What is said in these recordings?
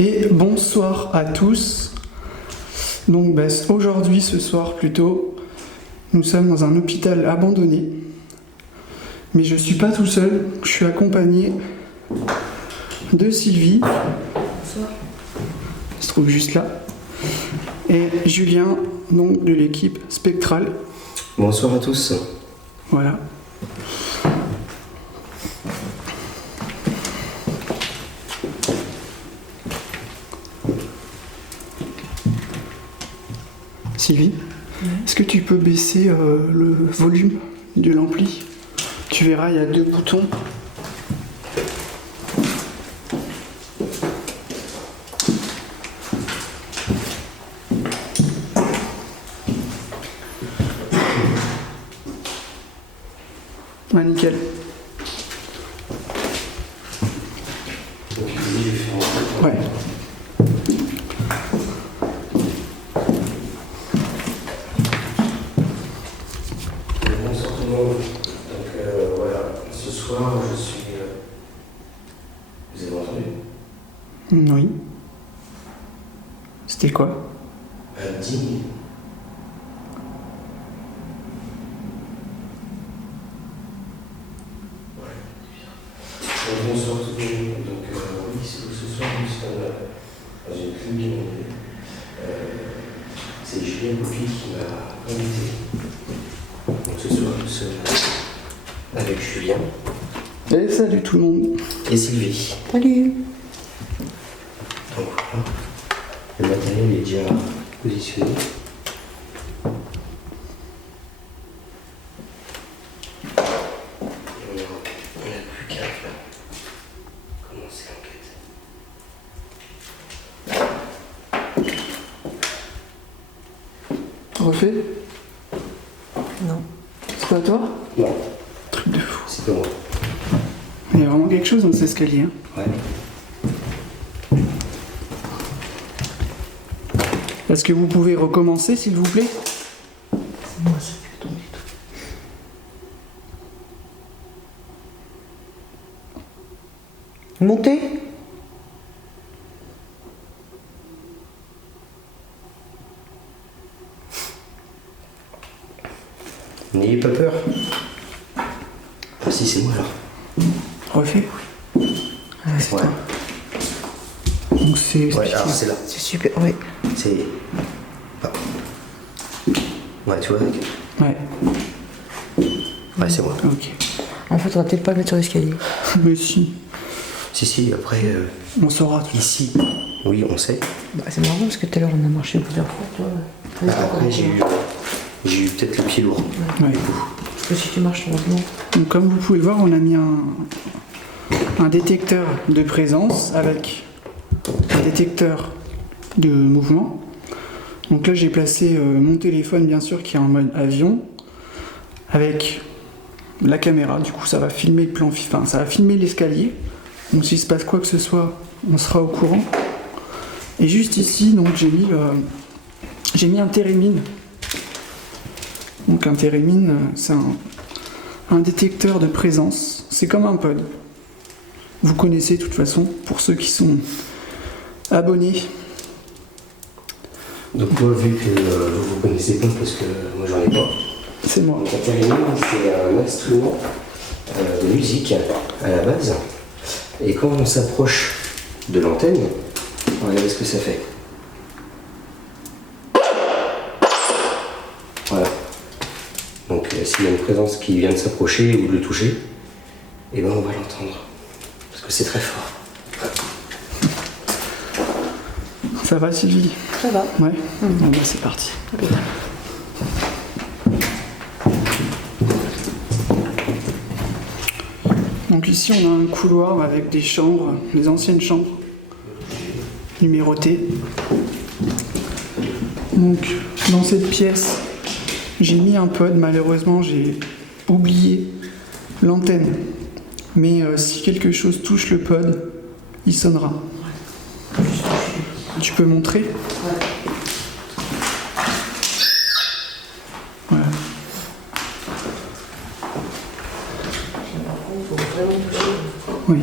Et bonsoir à tous. Donc aujourd'hui, ce soir plutôt, nous sommes dans un hôpital abandonné. Mais je suis pas tout seul, je suis accompagné de Sylvie. Bonsoir. Elle se trouve juste là. Et Julien, donc de l'équipe Spectrale. Bonsoir à tous. Voilà. Sylvie, est-ce que tu peux baisser le volume de l'ampli? Tu verras, il y a 2 boutons. Ouais, nickel. Ouais. Bonsoir tout le monde. Donc voilà, ce soir je suis... Vous avez entendu? Oui. C'était quoi? Digne. Bonsoir tout le monde. Donc oui, ce soir nous sommes dans une clinique. C'est Julien Boupi qui m'a invité. Donc ce soir nous sommes avec Julien Et salut tout le monde. et Sylvie. Salut. Donc voilà, le matériel est déjà positionné. On n'a plus qu'à commencer l'enquête. Refait? Non. C'est pas toi? Non, Truc de fou. c'est pas moi. Il y a vraiment quelque chose dans cet escalier. Hein. Ouais. Est-ce que vous pouvez recommencer, s'il vous plaît? C'est moi, ça fait tomber tout. Montez. N'ayez pas peur. Ah si, c'est moi là. Refait? Ah, c'est Ouais. toi. Donc c'est... Ouais, alors c'est là. C'est super, oui. C'est... Ah. Ouais, tu vois. Ouais, Ouais, c'est moi. ok. En fait, on va peut-être pas le mettre sur l'escalier. Mais si, Si, après, on saura tout. ici, oui, on sait. Bah, c'est marrant parce que tout à l'heure, on a marché plusieurs fois, toi. Bah, après, j'ai eu peut-être le pied lourd. Ouais. Parce que si tu marches lentement. Donc comme vous pouvez le voir, on a mis un détecteur de présence avec un détecteur de mouvement. Donc là j'ai placé mon téléphone bien sûr qui est en mode avion avec la caméra. Du coup ça va filmer le plan, enfin ça va filmer l'escalier. Donc s'il se passe quoi que ce soit, on sera au courant. Et juste ici donc j'ai mis un térémine. Donc un térémine c'est un détecteur de présence, c'est comme un pod. Vous connaissez de toute façon, pour ceux qui sont abonnés. Donc moi, vu que vous ne connaissez pas, parce que moi j'en ai pas. C'est moi. Donc un térémine, c'est un instrument de musique à la base. Et quand on s'approche de l'antenne, regardez ce que ça fait. Voilà. Donc s'il y a une présence qui vient de s'approcher ou de le toucher, eh ben on va l'entendre. Parce que c'est très fort. Ça va Sylvie? Ça va. Ouais. Bon bah c'est parti. Donc ici on a un couloir avec des chambres, les anciennes chambres, numérotées. Donc dans cette pièce, j'ai mis un pod, malheureusement j'ai oublié l'antenne. Mais si quelque chose touche le pod, il sonnera. Tu peux montrer? Voilà. Oui.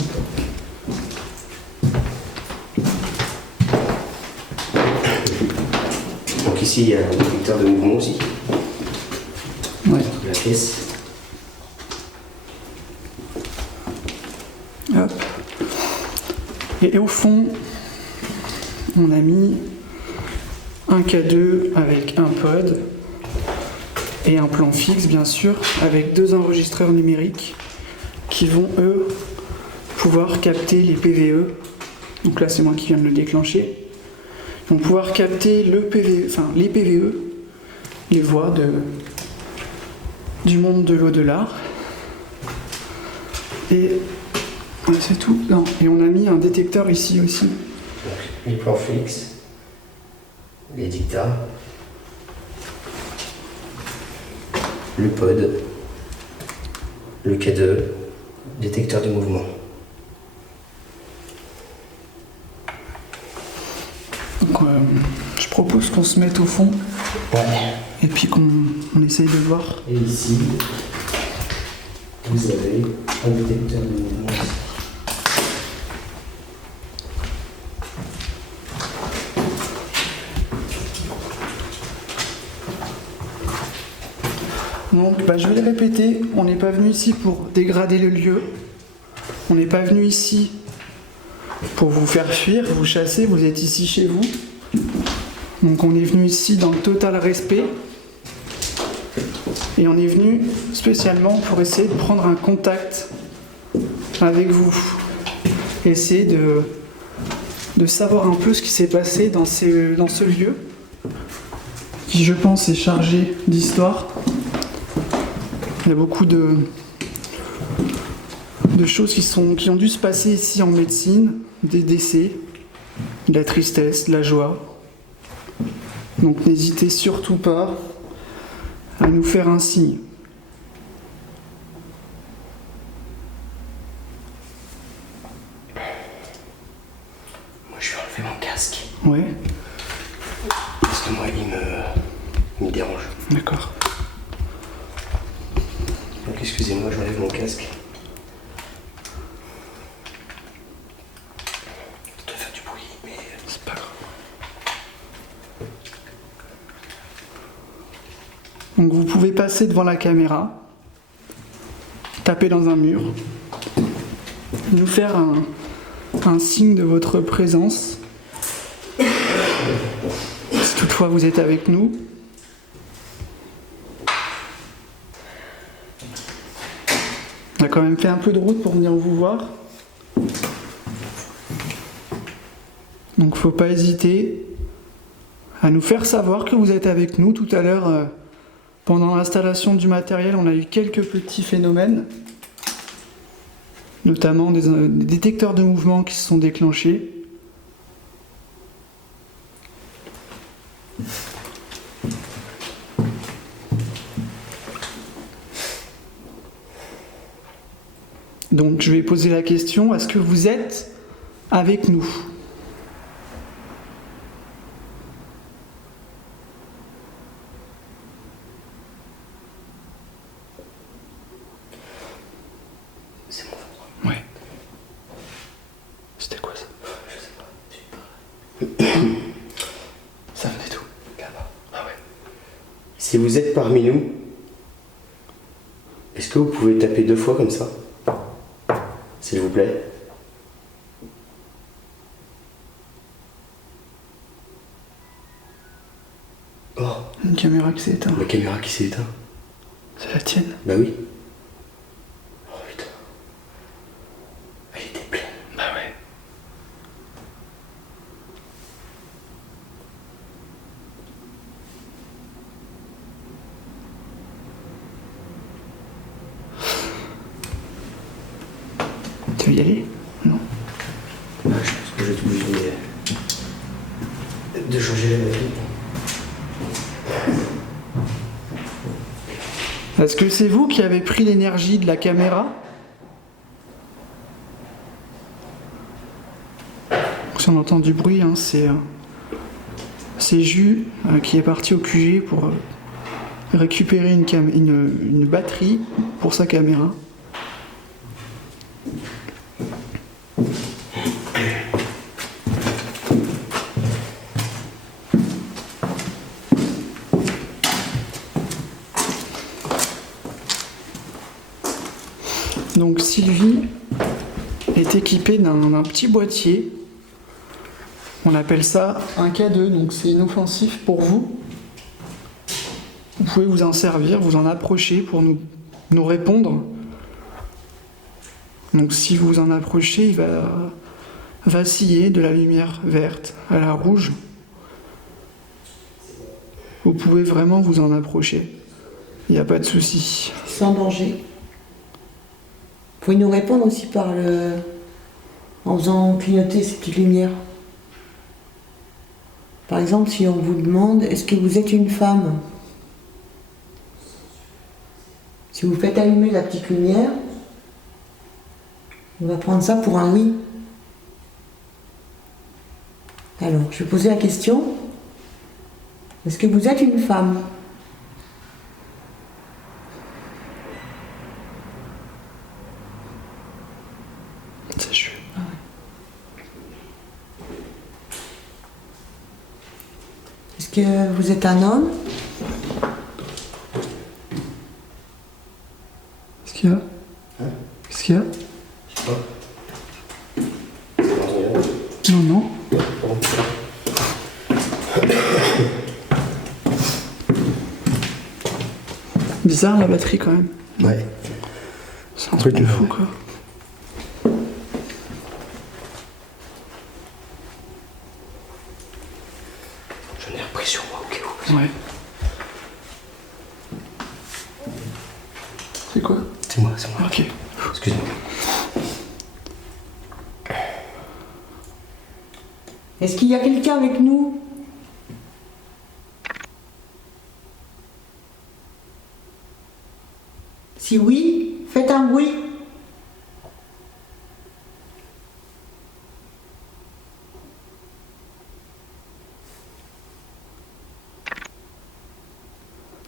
ici, il y a un détecteur de mouvement aussi. Ouais. La pièce. Hop. Et au fond, on a mis un K2 avec un pod et un plan fixe, bien sûr, avec 2 enregistreurs numériques qui vont, eux, pouvoir capter les PVE. Donc là, c'est moi qui viens de le déclencher. Ils vont pouvoir capter le PVE, enfin, les PVE, les voix du monde de l'au-delà. Et ouais, c'est tout. Non. Et on a mis un détecteur ici aussi. Donc, les plans fixes, les dictats, le pod, le K2, détecteur de mouvement. Donc je propose qu'on se mette au fond Ouais. et puis qu'on essaye de voir. Et ici, vous avez un détecteur de mouvement. Donc je vais le répéter, on n'est pas venu ici pour dégrader le lieu, on n'est pas venu ici pour vous faire fuir, vous chasser, vous êtes ici chez vous. Donc on est venu ici dans le total respect et on est venu spécialement pour essayer de prendre un contact avec vous, essayer de savoir un peu ce qui s'est passé dans ce lieu qui, je pense, est chargé d'histoire. Il y a beaucoup de choses qui ont dû se passer ici en médecine, des décès, de la tristesse, de la joie. Donc n'hésitez surtout pas à nous faire un signe. Moi, je vais enlever mon casque. Ouais, Parce que moi, il me dérange. d'accord. Donc, excusez-moi, j'enlève mon casque. Ça doit faire du bruit, mais C'est pas grave. Donc vous pouvez passer devant la caméra, taper dans un mur, nous faire un signe de votre présence. Si toutefois vous êtes avec nous. On a quand même fait un peu de route pour venir vous voir. Donc faut pas hésiter à nous faire savoir que vous êtes avec nous. Tout à l'heure, pendant l'installation du matériel, on a eu quelques petits phénomènes, notamment des détecteurs de mouvement qui se sont déclenchés. Donc je vais poser la question, est-ce que vous êtes avec nous ? c'est mon Ouais. C'était quoi ça ? Je sais pas. Ça venait d'où ? Là-bas. Ah ouais. Si vous êtes parmi nous, est-ce que vous pouvez taper 2 fois comme ça ? S'il vous plaît. Oh, Une caméra qui s'est éteinte. la caméra qui s'est éteinte. C'est la tienne ? Bah oui. Oh putain. Elle était pleine. Bah ouais. Tu veux y aller ? Non. Ah, je pense que je vais être obligé de changer la batterie. Est-ce que c'est vous qui avez pris l'énergie de la caméra ? Si on entend du bruit, hein, c'est Jus qui est parti au QG pour récupérer une batterie pour sa caméra. Donc Sylvie est équipée d'un petit boîtier. On appelle ça un K2, donc c'est inoffensif pour vous. Vous pouvez vous en servir, vous en approcher pour nous répondre. Donc si vous en approchez, il va vaciller de la lumière verte à la rouge. Vous pouvez vraiment vous en approcher. Il n'y a pas de souci. Sans danger. Vous pouvez nous répondre aussi en faisant clignoter ces petites lumières. Par exemple, si on vous demande, est-ce que vous êtes une femme? Si vous faites allumer la petite lumière, on va prendre ça pour un oui. Alors, je vais poser la question. Est-ce que vous êtes une femme? C'est sûr. Est-ce que vous êtes un homme? Qu'est-ce qu'il y a? Qu'est-ce qu'il y a? Je sais pas. Non, non. Bizarre la batterie quand même. Ouais. C'est un truc de fou quoi. J'en ai repris sur moi au cas où. Ouais. C'est quoi? C'est moi, c'est moi. Ok. Excuse-moi. Est-ce qu'il y a quelqu'un avec nous? Si oui, faites un bruit.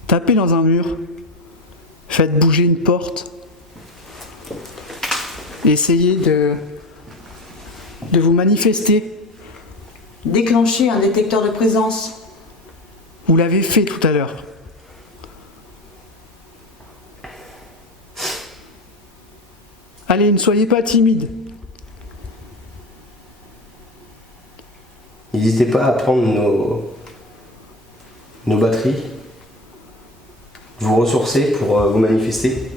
Tapez dans un mur. Faites bouger une porte. Essayez de vous manifester. Déclenchez un détecteur de présence. Vous l'avez fait tout à l'heure. Allez, ne soyez pas timide. N'hésitez pas à prendre nos batteries, vous ressourcer pour vous manifester.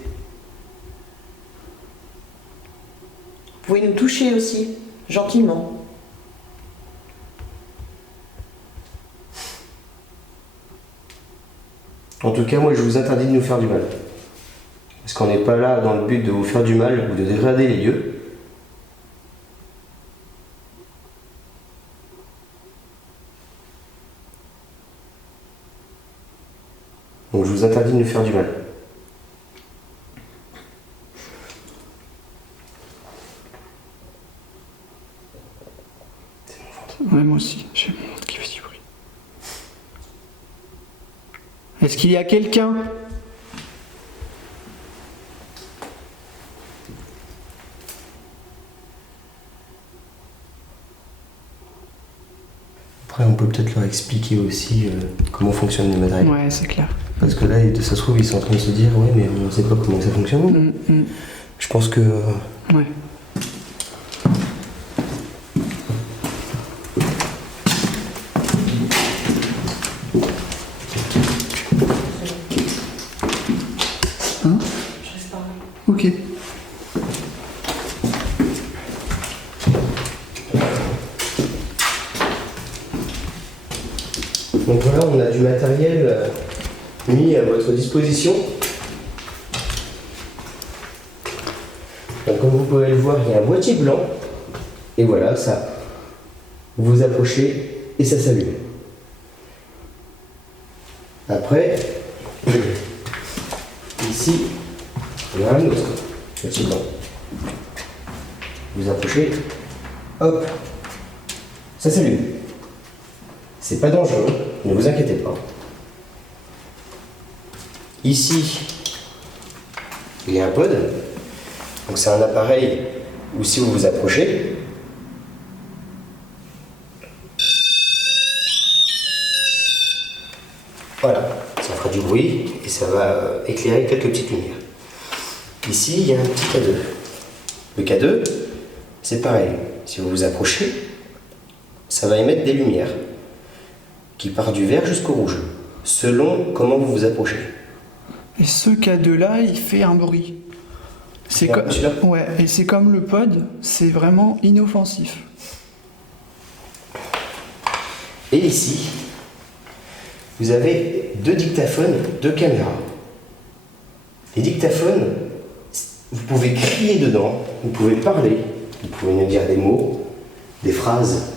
Vous pouvez nous toucher aussi, gentiment. En tout cas, moi je vous interdis de nous faire du mal. Parce qu'on n'est pas là dans le but de vous faire du mal ou de dégrader les lieux. Donc je vous interdis de nous faire du mal. Ouais, moi aussi, j'ai mon ventre qui fait du bruit. Est-ce qu'il y a quelqu'un? Après, on peut peut-être leur expliquer aussi comment fonctionne le matériel. Ouais, c'est clair. Parce que là, ça se trouve, ils sont en train de se dire, ouais, mais on ne sait pas comment ça fonctionne. Je pense que... Ouais. Hein? Je reste pareil. Ok. Donc voilà, on a du matériel mis à votre disposition. Donc comme vous pouvez le voir, il y a un boîtier blanc. Et voilà, ça. Vous approchez et ça s'allume. Après, ici, il y en a un autre boîtier blanc. Vous approchez, hop, ça s'allume. C'est pas dangereux, ne vous inquiétez pas. Ici, il y a un pod. Donc c'est un appareil où si vous vous approchez, voilà, ça fera du bruit et ça va éclairer quelques petites lumières. Ici, il y a un petit K2. Le K2, c'est pareil. Si vous vous approchez, ça va émettre des lumières qui partent du vert jusqu'au rouge, selon comment vous vous approchez. Et ce K2-là, il fait un bruit. C'est Celui-là ouais, et c'est comme le pod, c'est vraiment inoffensif. Et ici, vous avez 2 dictaphones, 2 caméras. Les dictaphones, vous pouvez crier dedans, vous pouvez parler, vous pouvez nous dire des mots, des phrases.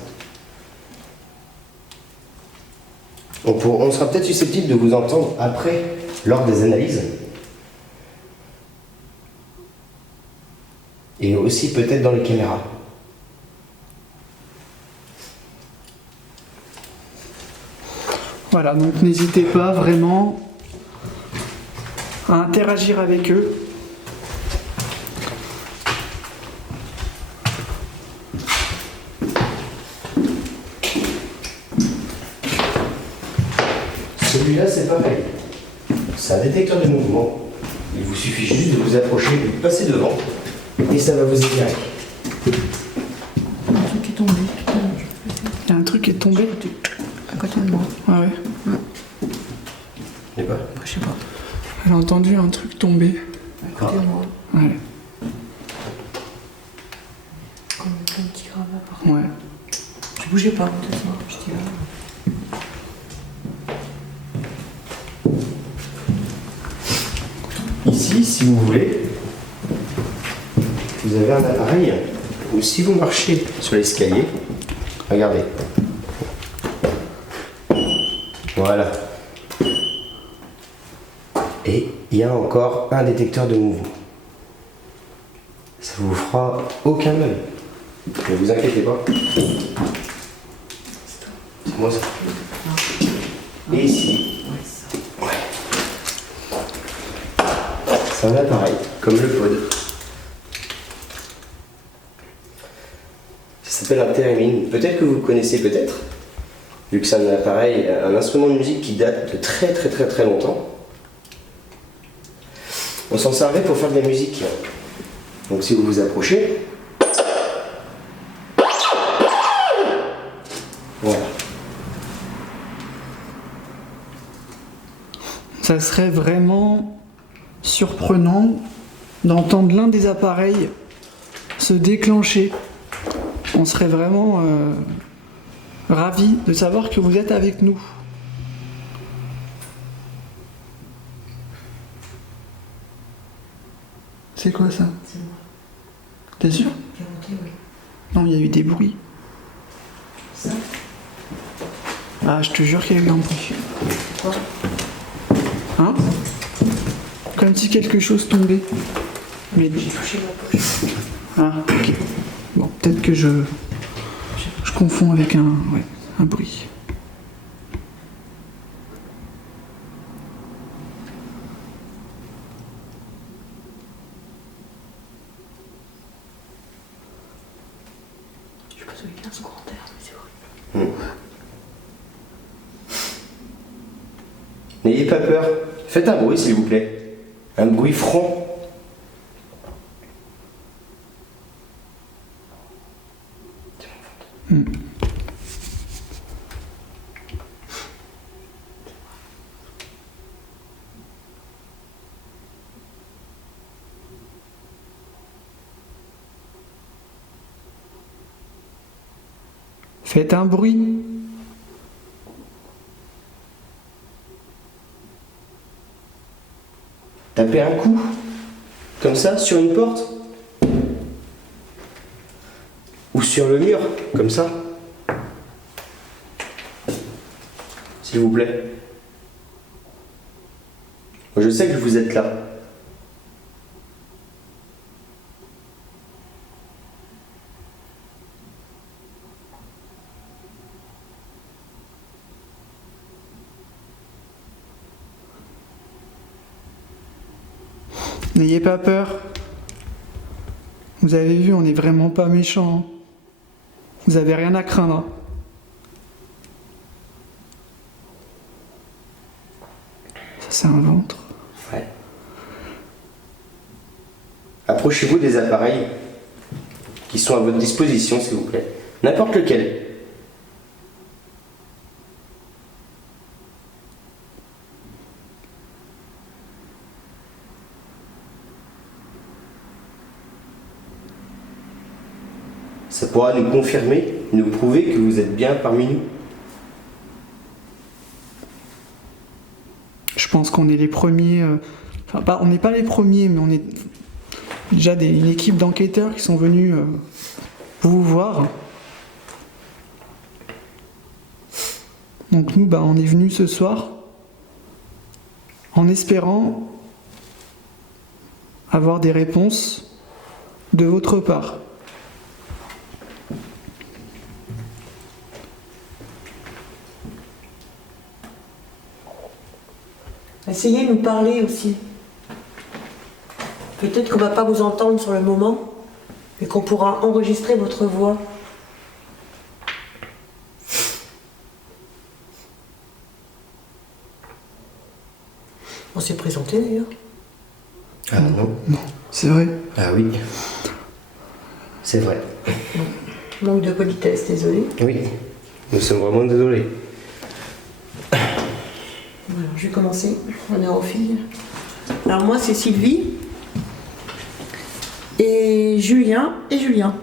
On sera peut-être susceptible de vous entendre après, lors des analyses. Et aussi peut-être dans les caméras. Voilà, donc n'hésitez pas vraiment à interagir avec eux. Celui-là, c'est pareil. C'est un détecteur de mouvement. Il vous suffit juste de vous approcher, de passer devant, et ça va vous éclairer. Un truc est tombé. Il y a un truc qui est tombé. À côté de moi. Ah ouais. Je sais pas. Je sais pas. Elle a entendu un truc tomber. À côté de moi. Ouais. Comme un petit gravat. Ouais. Je bougeais pas, peut-être moi. Je dis, Ici, si vous voulez, vous avez un appareil où si vous marchez sur l'escalier, regardez. Voilà. Et il y a encore un détecteur de mouvement. Ça vous fera aucun mal. Ne vous inquiétez pas. C'est moi ça. Et ici, c'est un appareil, comme le pod. Ça s'appelle un theremin. Peut-être que vous le connaissez, peut-être, vu que c'est un appareil, un instrument de musique qui date de très très très très longtemps. On s'en servait pour faire de la musique. Donc si vous vous approchez, voilà. Ça serait vraiment surprenant d'entendre l'un des appareils se déclencher. On serait vraiment ravis de savoir que vous êtes avec nous. C'est quoi ça? c'est moi. T'es sûr? Qui a monté, oui. Non, il y a eu des bruits. Ça? Ah, je te jure qu'il y a eu un bruit. Quoi? Hein? Comme si quelque chose tombait. Mais... J'ai touché ma poche. Ah, ok. Bon, peut-être que je confonds avec un bruit. Je sais pas si c'est un secondaire, mais c'est horrible. N'ayez pas peur. Faites un bruit, s'il vous plaît. Un bruit franc. Faites un bruit. Tapez un coup, comme ça, sur une porte. Ou sur le mur, comme ça. S'il vous plaît. Je sais que vous êtes là. N'ayez pas peur. Vous avez vu, on n'est vraiment pas méchants. Vous avez rien à craindre. Ça, c'est un ventre. Ouais. Approchez-vous des appareils qui sont à votre disposition, s'il vous plaît. N'importe lequel. Ça pourra nous confirmer, nous prouver que vous êtes bien parmi nous. Je pense qu'on est les premiers. On n'est pas les premiers, mais on est déjà une équipe d'enquêteurs qui sont venus vous voir. Donc nous, on est venus ce soir en espérant avoir des réponses de votre part. Essayez de nous parler aussi. Peut-être qu'on ne va pas vous entendre sur le moment, mais qu'on pourra enregistrer votre voix. On s'est présenté d'ailleurs. Ah non. Non, c'est vrai. Ah oui. C'est vrai. Manque de politesse, désolé. Oui. Nous sommes vraiment désolés. Alors, je vais commencer. Honneur aux filles. Alors moi, c'est Sylvie. Et Julien et Julien.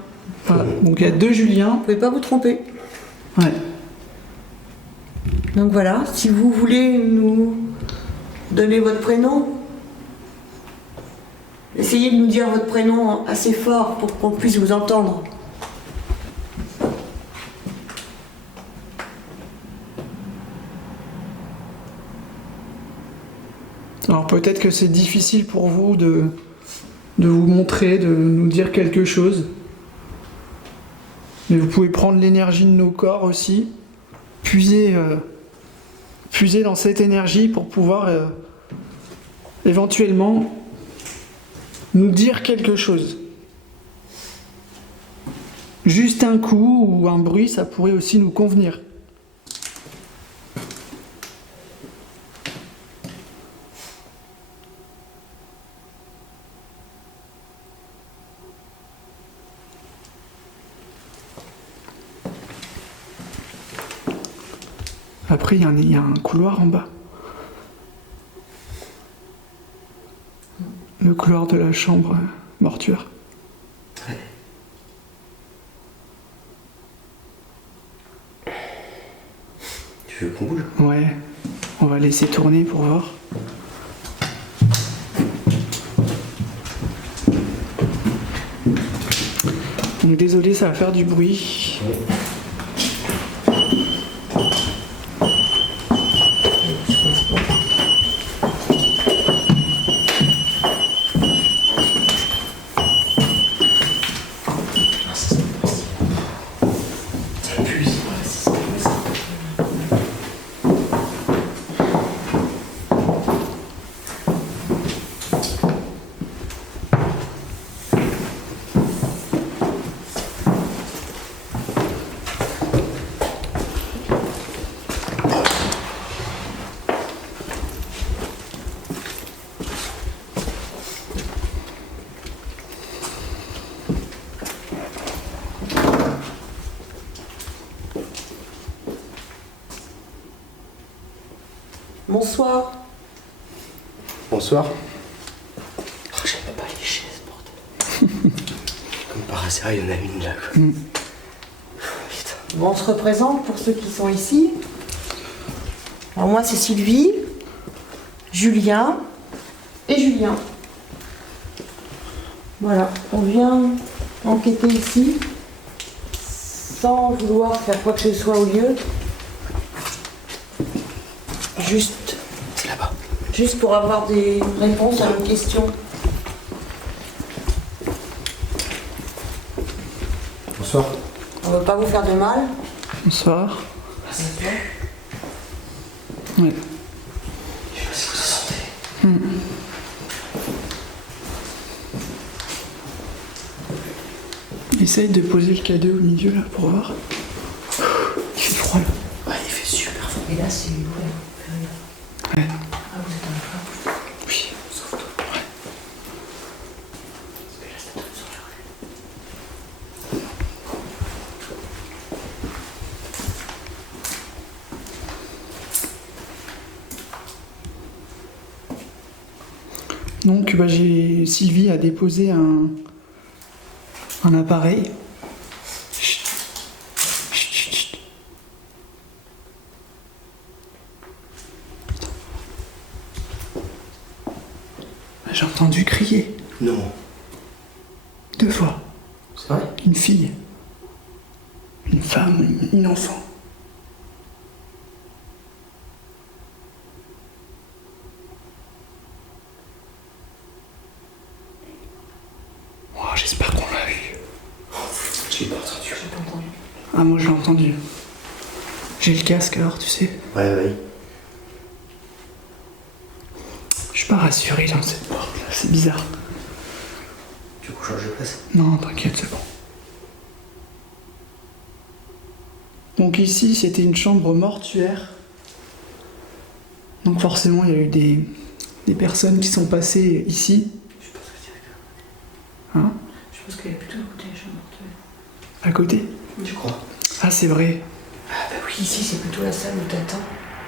Voilà. Donc il y a 2 Julien. Vous pouvez pas vous tromper. Ouais. Donc voilà, si vous voulez nous donner votre prénom, essayez de nous dire votre prénom assez fort pour qu'on puisse vous entendre. Alors peut-être que c'est difficile pour vous de vous montrer, de nous dire quelque chose. Mais vous pouvez prendre l'énergie de nos corps aussi, puiser dans cette énergie pour pouvoir éventuellement nous dire quelque chose. Juste un coup ou un bruit, ça pourrait aussi nous convenir. Après, il y a un couloir en bas. Le couloir de la chambre mortuaire. Tu veux qu'on bouge? Ouais, on va laisser tourner pour voir. Donc désolé, ça va faire du bruit. Bonsoir. Bonsoir. Oh, j'aime pas les chaises, bordel. Comme par hasard, il y en a une là, quoi. Putain. Bon, on se représente pour ceux qui sont ici. Alors moi, c'est Sylvie, Julien et Julien. Voilà, on vient enquêter ici sans vouloir faire quoi que ce soit au lieu. C'est là-bas. Juste pour avoir des réponses à nos questions. Bonsoir. On ne veut pas vous faire de mal. Bonsoir. Ouais. Je sais pas si vous le sentez. Essaye de poser le cadeau au milieu là pour voir. Il fait froid là. Ouais, il fait super froid. Et là, c'est ouvert. Ouais. Ah, vous êtes en train. Oui. Sauf toi. Ouais. Parce que là, ça tombe sur la rue. Donc Sylvie a déposé un appareil. Chut. Chut, chut, chut. J'ai entendu crier Non. 2 fois. C'est vrai? Une fille, une femme, une enfant. Oh, j'espère qu'on l'a vu. Je l'ai pas entendu. J'ai pas entendu. Ah, moi je l'ai entendu. J'ai le casque alors, tu sais. Ouais. Je suis pas rassuré dans cette porte là, c'est bizarre. Du coup, change de place. Non, t'inquiète, c'est bon. Donc ici, c'était une chambre mortuaire. Donc forcément, il y a eu des personnes qui sont passées ici. Je pense que c'est Hein? Je pense qu'elle est plutôt à côté de la chambre mortuaire. À côté. Tu crois? Ah, c'est vrai. Ah bah oui, ici c'est plutôt la salle où t'attends.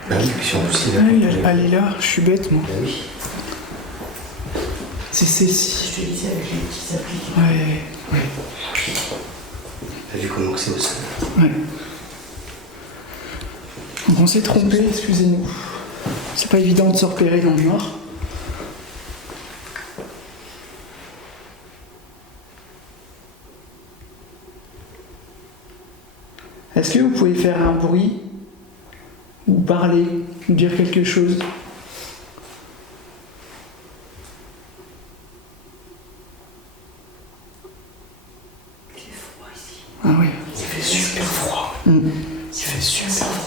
Bah oui, puis en plus, il Ah oui, elle est là, je suis bête moi. Bah oui. C'est Cécile. Je te disais avec les petits appliques. Ouais. T'as vu comment que c'est au sol? Ouais. Donc on s'est trompé, excusez-nous. C'est pas évident de se repérer dans le noir. Est-ce que vous pouvez faire un bruit ou parler ou dire quelque chose? Il fait froid ici. Ah oui. Il fait super froid. Mm. Il fait super froid.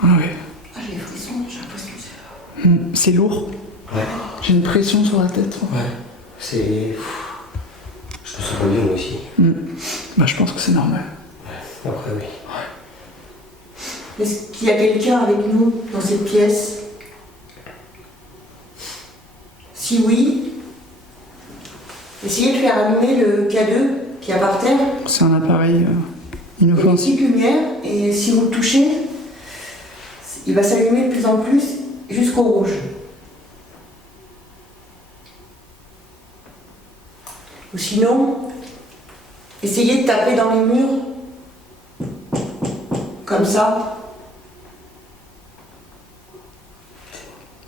Ah oui. Ah j'ai les frissons, j'ai l'impression que c'est... C'est lourd. Ouais. J'ai une pression sur la tête. Ouais. C'est... Je me sens pas bien moi aussi. Bah je pense que c'est normal. Après oui. Est-ce qu'il y a quelqu'un avec nous dans cette pièce? Si oui, essayez de faire allumer le K2 qui est par terre. C'est un appareil Il y a une inoffensif. petite lumière et si vous le touchez, il va s'allumer de plus en plus jusqu'au rouge. Ou sinon, essayez de taper dans les murs comme ça.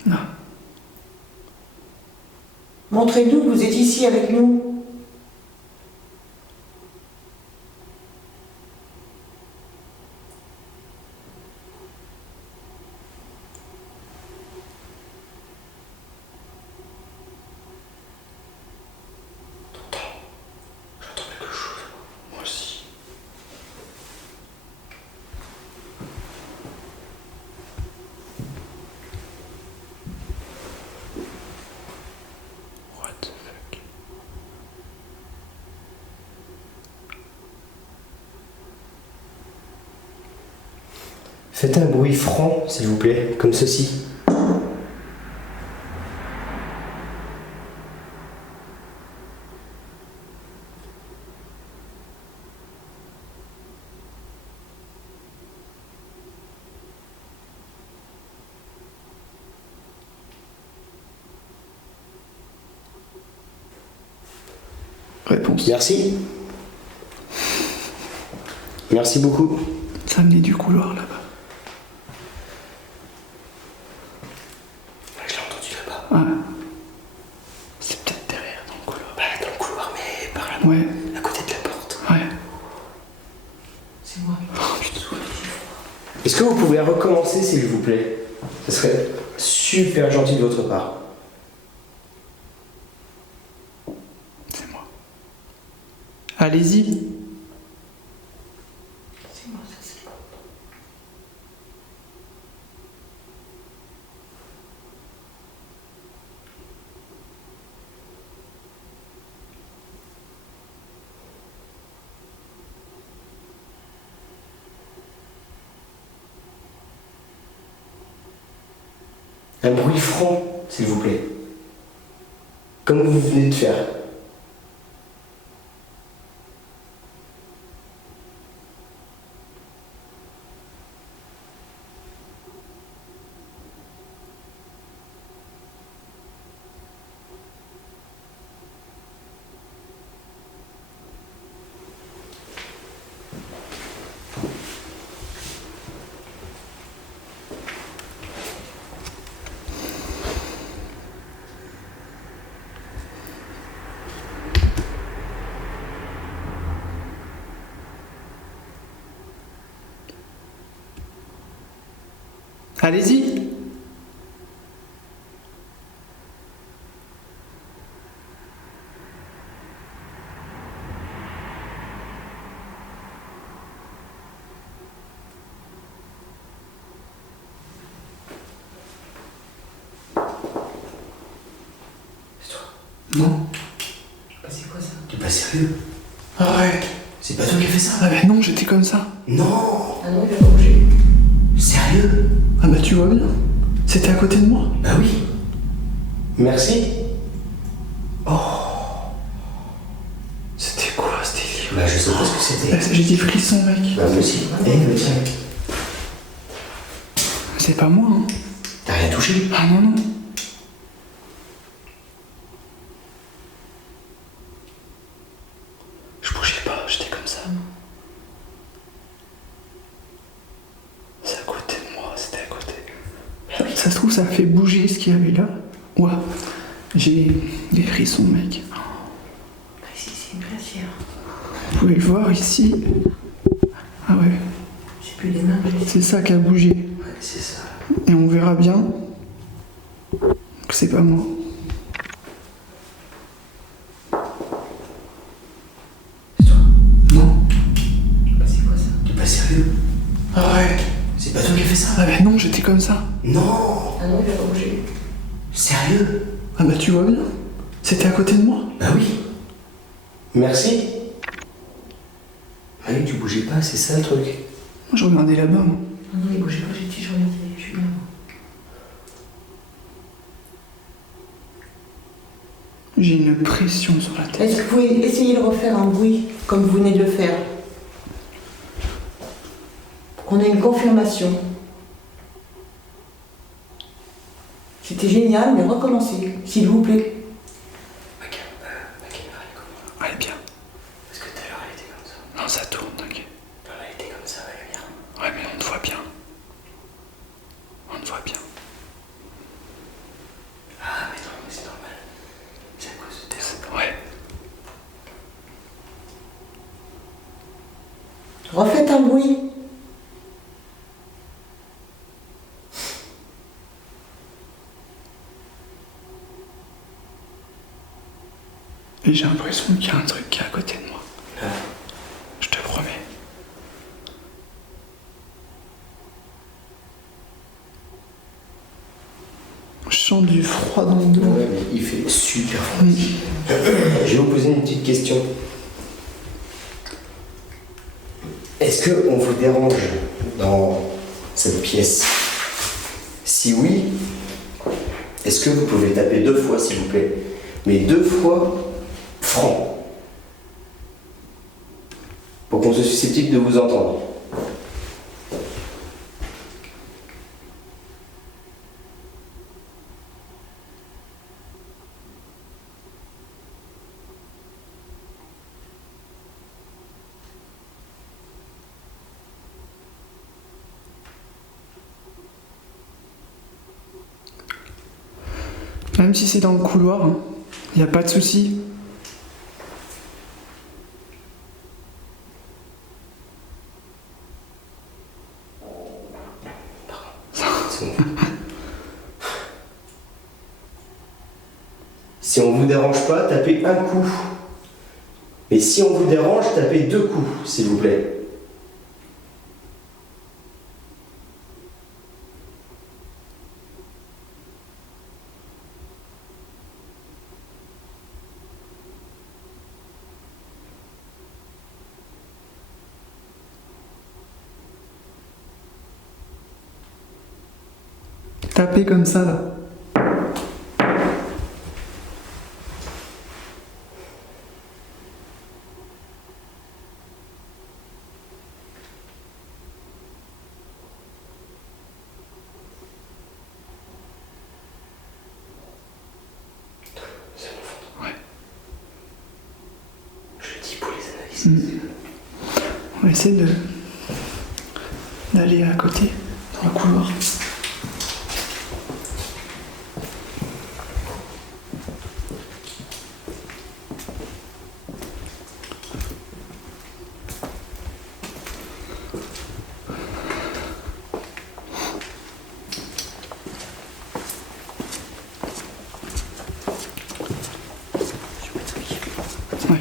Non. Montrez-nous que vous êtes ici avec nous. J'entends quelque chose. Moi aussi. What the fuck? Faites un bruit franc, s'il vous plaît, comme ceci. Réponse. Merci. Merci beaucoup. Ça venait du couloir là-bas. Je l'ai entendu là-bas. Ouais. C'est peut-être derrière dans le couloir. Bah, dans le couloir, mais par là-bas. Ouais. À côté de la porte. Ouais. C'est moi. Oh putain. Est-ce que vous pouvez recommencer, s'il vous plaît? Ce serait super gentil de votre part. C'est moi. Allez-y. C'est moi, ça c'est moi. Un bruit franc, s'il vous plaît. Comme vous venez de faire. C'est moi, ça c'est moi. Allez-y. C'est toi. Non. Bah, c'est quoi ça? T'es pas sérieux? Arrête. C'est pas toi qui as fait ça? Ah bah non, j'étais comme ça. Non! Ah non, il va pas bouger. Sérieux? Ah bah tu vois bien. C'était à côté de moi. Bah oui. Merci. C'était quoi ce délire? Bah je sais pas ce que c'était. J'ai des frissons, mec. Bah moi aussi. Eh, mais tiens. C'est pas moi, hein. T'as rien touché? Ah non, non. Je bougeais pas, j'étais comme ça. C'est à côté de moi, c'était à côté. Ça se trouve, ça a fait bouger ce qu'il y avait là. Ouais. J'ai des frissons, mec. Bah, ici, c'est une glacière. Vous pouvez le voir ici. Ah ouais, J'ai plus les mains. c'est ça qui a bougé. Ouais, c'est ça. Et on verra bien que c'est pas moi. C'est toi. Non. Bah c'est quoi ça? T'es pas sérieux? Arrête. C'est pas toi qui as fait ça? Ah bah non, j'étais comme ça. Non! Ah non, il va pas bouger. Sérieux? Ah bah tu vois bien. C'était à côté de moi. Bah oui. Merci. Ah oui, tu bougeais pas, c'est ça le truc. Moi, je regardais là-bas, moi. Ah non, il bougeait pas, j'ai dit, je regardais Julien. J'ai une pression sur la tête. Est-ce que vous pouvez essayer de refaire un bruit comme vous venez de le faire? Pour qu'on ait une confirmation. C'était génial, mais recommencez, s'il vous plaît. Ma caméra, elle est comment? Allez bien. Parce que tout à l'heure elle était comme ça. Non, ça tourne, t'inquiète. Non, elle était comme ça, elle est bien. Ouais, mais on te voit bien. On te voit bien. Ah, mais non, mais c'est normal. C'est à cause de tes... Ouais. Refaites un bruit. Et j'ai l'impression qu'il y a un truc qui est à côté de moi. Ah. Je te promets. Je sens du froid dans le dos. Ouais, mais il fait super froid. Je vais vous poser une petite question. Est-ce qu'on vous dérange dans cette pièce? Si oui, est-ce que vous pouvez taper 2 fois s'il vous plaît? Mais 2 fois franc. Pour qu'on soit susceptible de vous entendre. Même si c'est dans le couloir, il n'y a pas de souci. C'est bon. Si on vous dérange pas, tapez un coup. Et si on vous dérange, tapez 2 coups, s'il vous plaît. Tapez comme ça, là. Ouais. Je le dis pour les analyses. On va essayer d'aller à côté, dans le couloir. Ouais.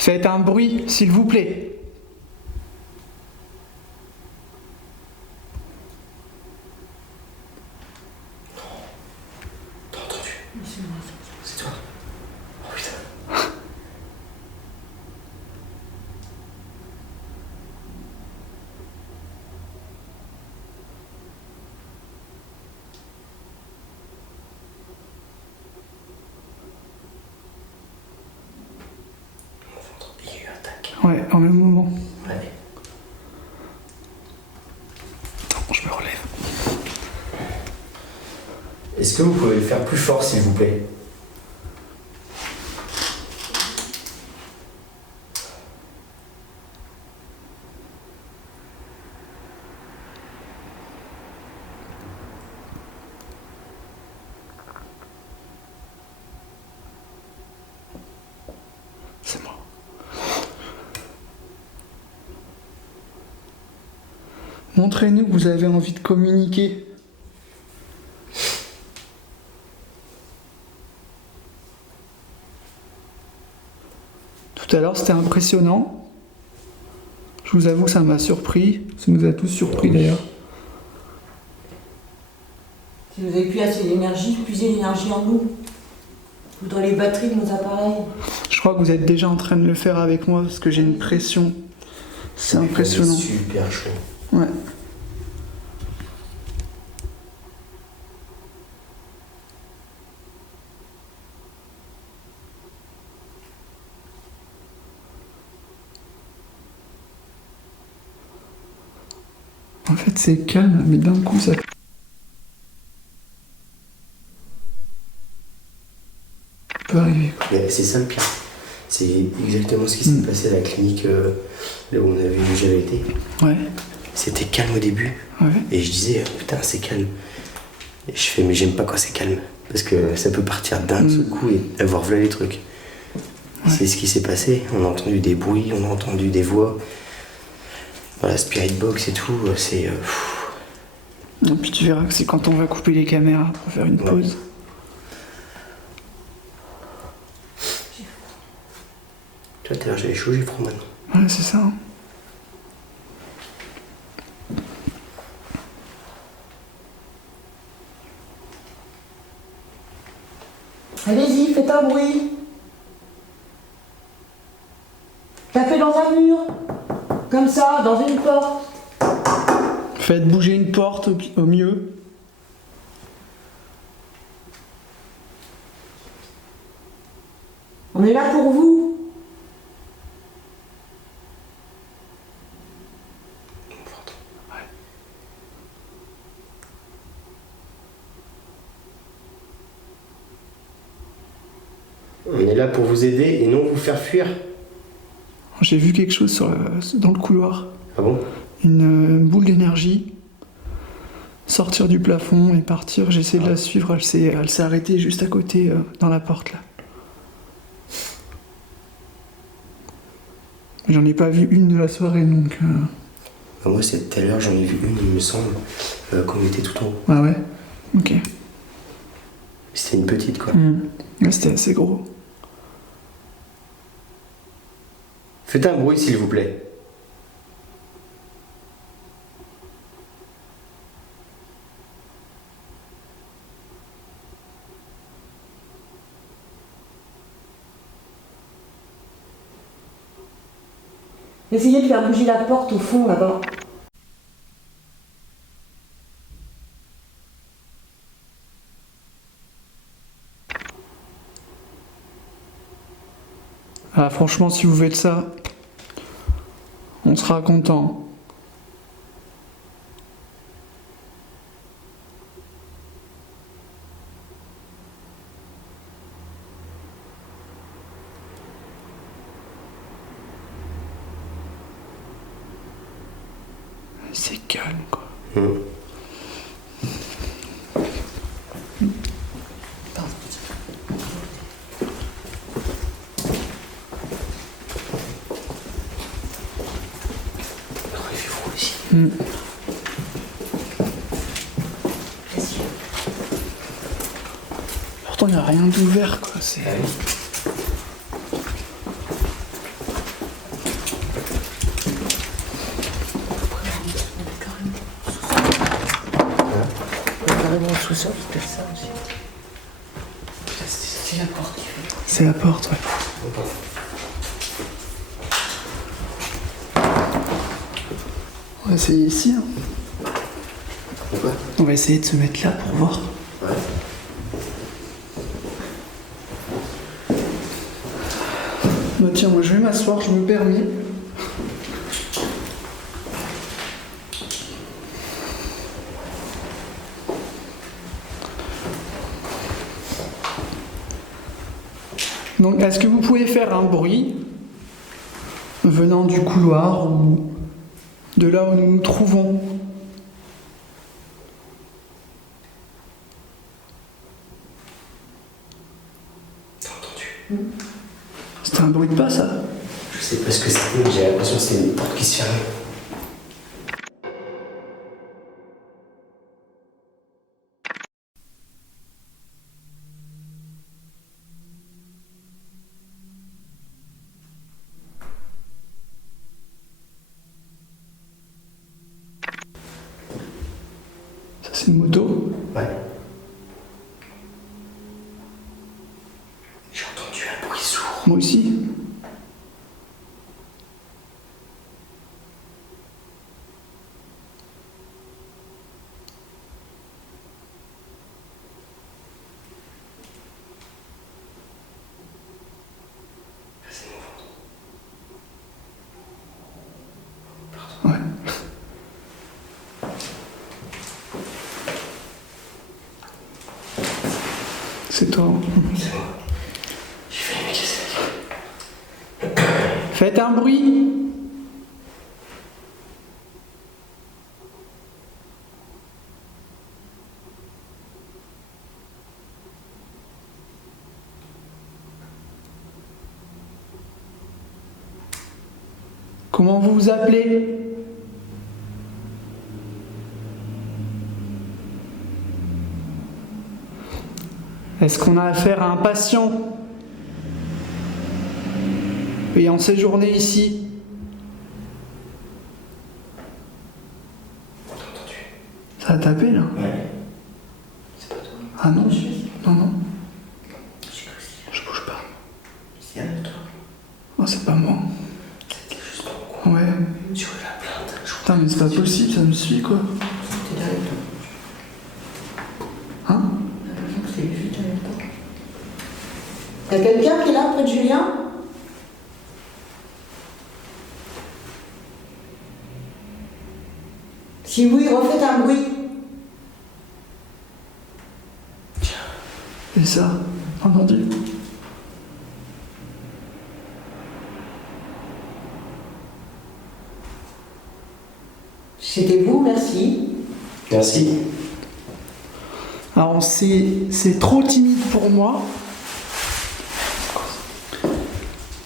Faites un bruit, s'il vous plaît. T'as entendu? C'est toi? Oh putain. Il y a eu un tac. Ouais, en même moment. Ouais. Attends, je me relève. Est-ce que vous pouvez le faire plus fort, s'il vous plaît? C'est moi. Montrez-nous que vous avez envie de communiquer. Tout à l'heure, c'était impressionnant. Je vous avoue, ça m'a surpris. Ça nous a tous surpris d'ailleurs. Si vous avez plus assez d'énergie, puisez l'énergie en nous. Ou dans les batteries de nos appareils. Je crois que vous êtes déjà en train de le faire avec moi parce que j'ai une pression. C'est impressionnant. Super chaud. Ouais. En fait, c'est calme, mais d'un coup, ça. Peut arriver. Quoi. Mais c'est ça le pire. C'est exactement ce qui s'est passé à la clinique là où on avait déjà été. Ouais. C'était calme au début. Ouais. Et je disais, putain, c'est calme. Et je fais, mais j'aime pas quand c'est calme. Parce que ça peut partir d'un seul coup et avoir voilà les trucs. Ouais. C'est ce qui s'est passé. On a entendu des bruits, on a entendu des voix. Voilà, Spirit Box et tout, c'est. Et puis tu verras que c'est quand on va couper les caméras pour faire une pause. Tu vois, tout à l'heure j'avais chaud, j'ai froid maintenant. Ouais, c'est ça. Hein. Allez-y, faites un bruit. Tapez dans un mur. Comme ça, dans une porte. Faites bouger une porte au mieux. On est là pour vous. On est là pour vous aider et non vous faire fuir. J'ai vu quelque chose dans le couloir. Ah bon? Une boule d'énergie sortir du plafond et partir. J'ai essayé de la suivre. Elle s'est arrêtée juste à côté dans la porte là. J'en ai pas vu une de la soirée donc. Bah moi c'est tout à l'heure, j'en ai vu une, il me semble, qu'on était tout en haut. Ah ouais. Ok. C'était une petite quoi. Là c'était assez gros. Faites un bruit s'il vous plaît. Essayez de faire bouger la porte au fond là-bas. Ah franchement si vous faites ça, on sera content. calme, quoi. Pourtant, il n'y a rien d'ouvert, quoi. C'est... Carrément au sous-sol, peut-être ça aussi. C'est la porte qui fait. C'est la porte, ouais. On va essayer ici. Hein. Pourquoi? On va essayer de se mettre là pour voir. Ouais. Bah tiens, moi je vais m'asseoir, je me permets. Donc, est-ce que vous pouvez faire un bruit venant du couloir ou de là où nous nous trouvons? T'as entendu? C'était un bruit de pas, ça? Je sais pas ce que c'était, mais j'ai l'impression que c'était une porte qui se fermait. Ça, c'est une moto. Ouais. J'ai entendu un bruit sourd. Moi aussi. C'est mon ventre. Ouais. C'est toi. C'est moi. J'ai fait une caisse. Faites un bruit. Comment vous vous appelez? Est-ce qu'on a affaire à un patient ayant séjourné ici? T'as entendu? Ça a tapé là? Ouais. C'est pas toi. Ah non? Non, non, J'ai cru que c'était. je bouge pas. C'est un autre. Oh, c'est pas moi. C'était juste dans mon coin. Ouais. Sur la plainte. Putain, mais c'est pas possible, ça me suit quoi. C'était derrière toi. Hein? J'ai l'impression que c'est juste derrière toi. Y a quelqu'un qui est là près de Julien? Si oui, refaites un bruit. Et ça? Entendu? C'était vous, merci. Merci. Alors c'est trop timide pour moi.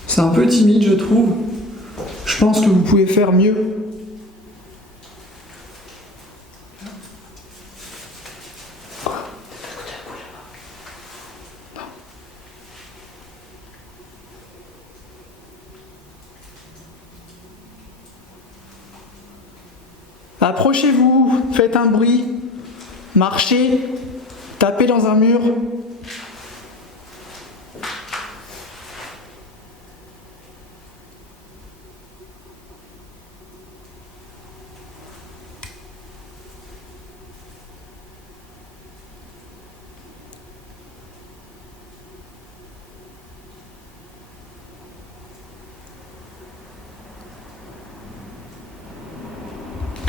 C'est un peu timide, je trouve. Je pense que vous pouvez faire mieux. Quoi? Non. Approchez-vous, faites un bruit, marchez, tapez dans un mur.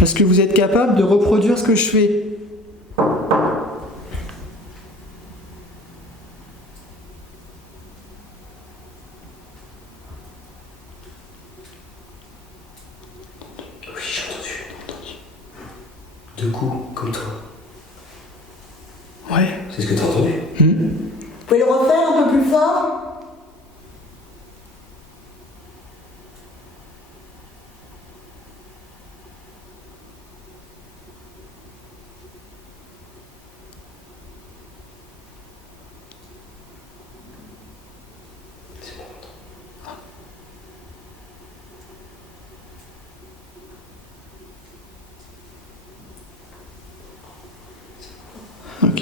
Est-ce que vous êtes capable de reproduire ce que je fais? Oui, j'ai entendu. Deux coups, comme toi. Ouais. C'est ce que t'as entendu? Hmm. Vous pouvez le refaire un peu plus fort? C'est bon. Ok.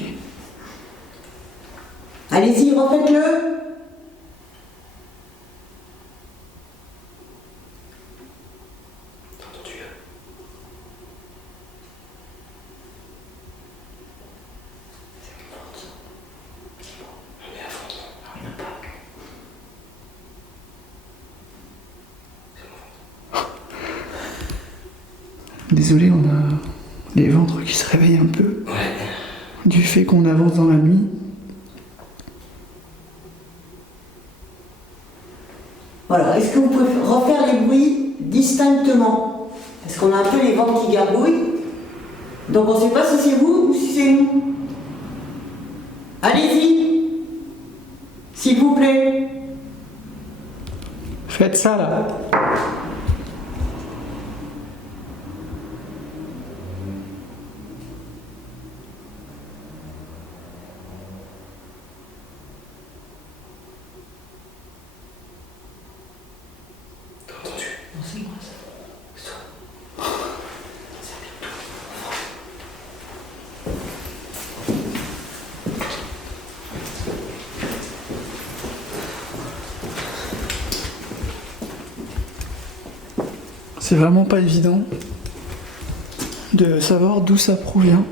Allez-y, refaites-le. T'as entendu? On est à fond. On n'a pas. Désolé, on a les ventres qui se réveillent un peu Ouais. du fait qu'on avance dans la nuit. Voilà, est-ce que vous pouvez refaire les bruits distinctement? Parce qu'on a un peu les ventres qui gargouillent. Donc on ne sait pas si c'est vous ou si c'est nous. Allez-y, s'il vous plaît. Faites ça là. T'as entendu? Non, c'est moi ça. C'est toi. C'est vraiment pas évident de savoir d'où ça provient.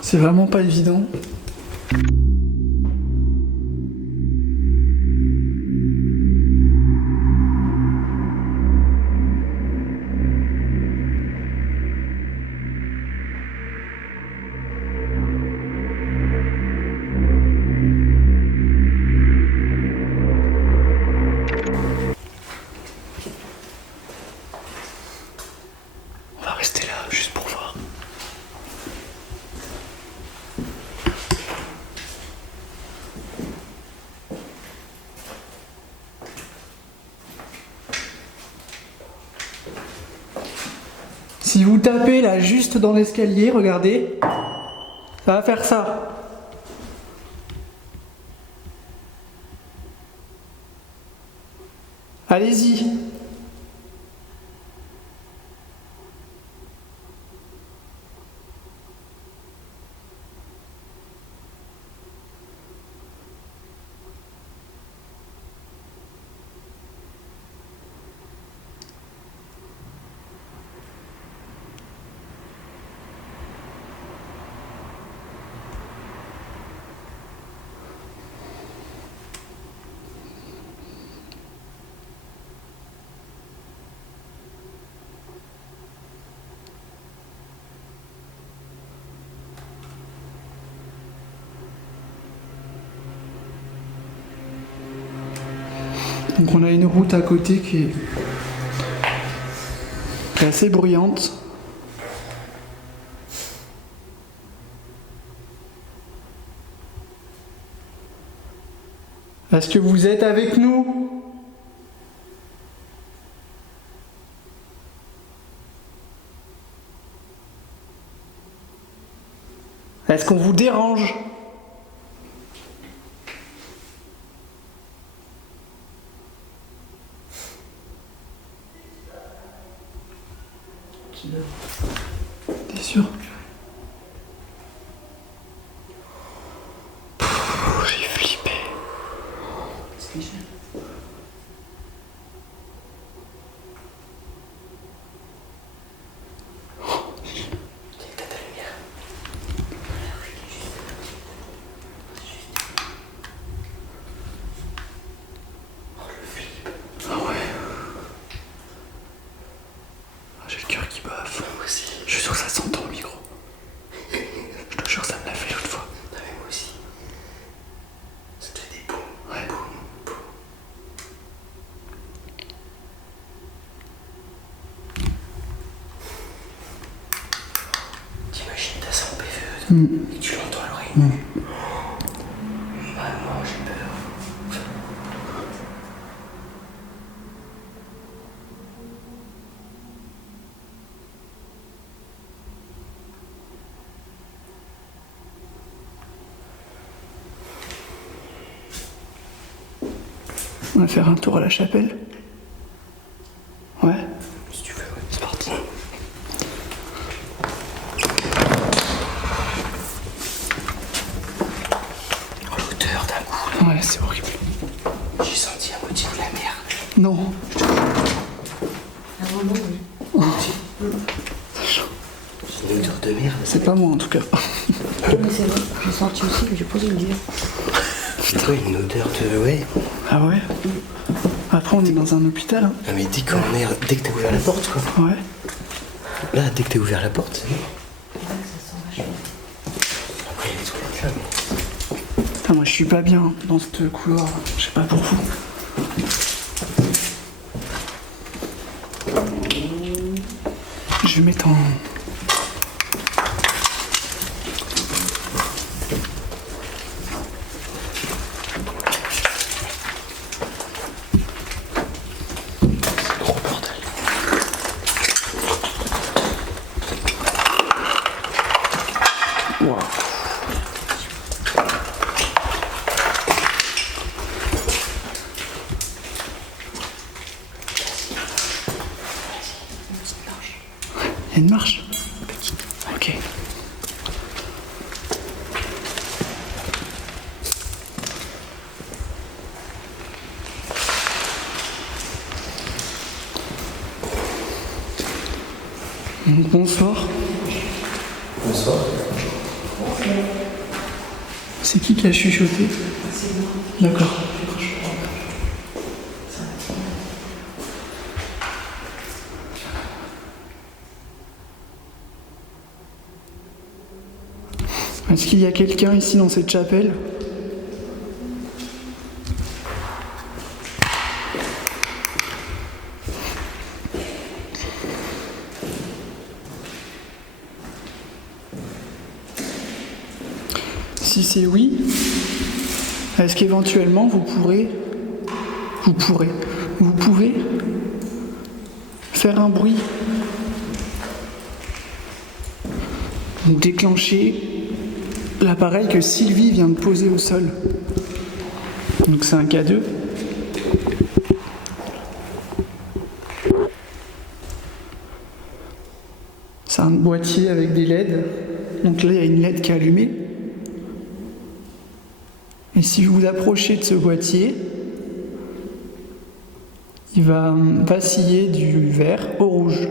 C'est vraiment pas évident. On va rester là juste pour voir. Si vous tapez là juste dans l'escalier, regardez, ça va faire ça. Allez-y. Donc on a une route à côté qui est assez bruyante. Est-ce que vous êtes avec nous? Est-ce qu'on vous dérange? T'es sûr? J'ai flippé. J'ai le cœur qui bat à fond aussi. Je suis sûr que ça s'entend au micro. Je te jure, ça me l'a fait l'autre fois. Ah, mais moi aussi. Et tu l'entends à l'oreille. Maman, j'ai peur. On va faire un tour à la chapelle. Ouais. Si tu veux, ouais, c'est parti. Oh, l'odeur d'un coup. Ouais, c'est horrible. J'ai senti à moitié de la merde. Non. C'est une odeur de merde. C'est pas moi en tout cas. Mais c'est vrai, j'ai senti aussi, mais j'ai pas osé le dire. C'est quoi une odeur de. Ouais. Ah ouais. Après on est dans un hôpital. Hein. Ah, mais dès que t'as ouvert la porte, quoi. Ouais. Là, dès que t'as ouvert la porte, c'est bon. Ça sent vachement. Après, il y a les toilettes là, mais. Putain, moi je suis pas bien dans ce couloir. Je sais pas pour vous. Je vais mettre en. Gros bordel. Wow. Il y a une marche. Ok. Bonsoir. Bonsoir. C'est qui a chuchoté? D'accord. Est-ce qu'il y a quelqu'un ici dans cette chapelle? Si c'est oui, est-ce qu'éventuellement vous pouvez faire un bruit, donc déclencher l'appareil que Sylvie vient de poser au sol. Donc c'est un K2. C'est un boîtier avec des LED. Donc là il y a une LED qui est allumée. Et si vous vous approchez de ce boîtier, il va vaciller du vert au rouge.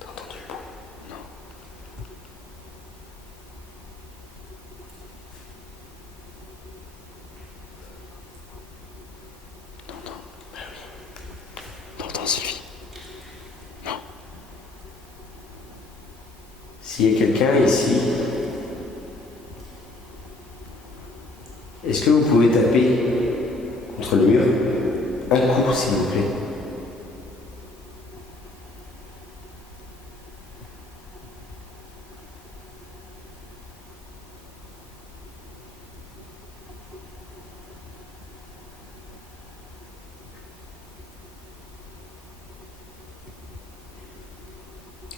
T'as entendu le bruit? T'entends Sylvie? Non. S'il y a quelqu'un ici, est-ce que vous pouvez taper contre le mur un coup, s'il vous plaît?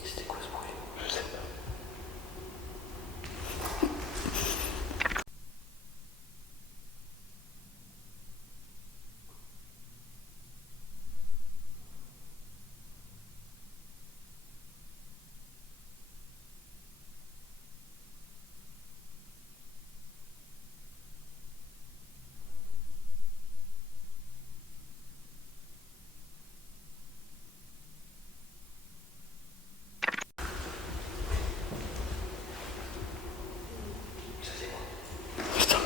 C'était quoi ce bruit? Je sais pas. Putain.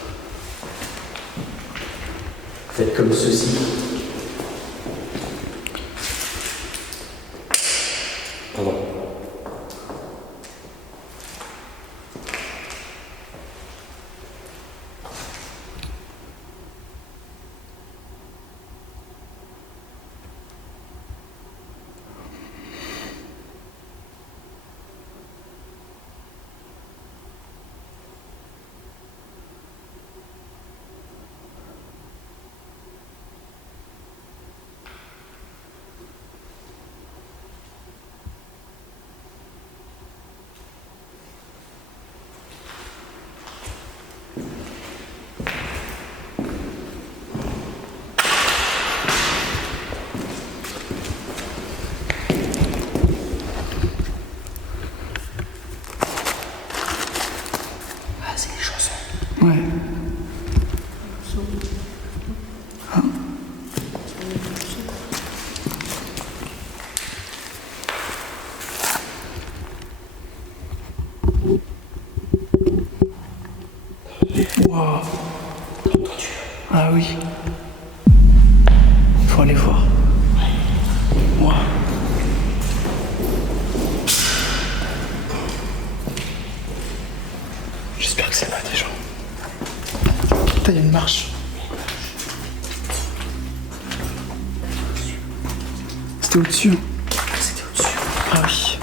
Faites comme ceci. Pardon. Ouais. Ah. Wow. Ah oui. Faut aller voir. Wow. J'espère que c'est pas des gens. Putain, il y a une marche. C'était au-dessus. C'était au-dessus. Ah oui.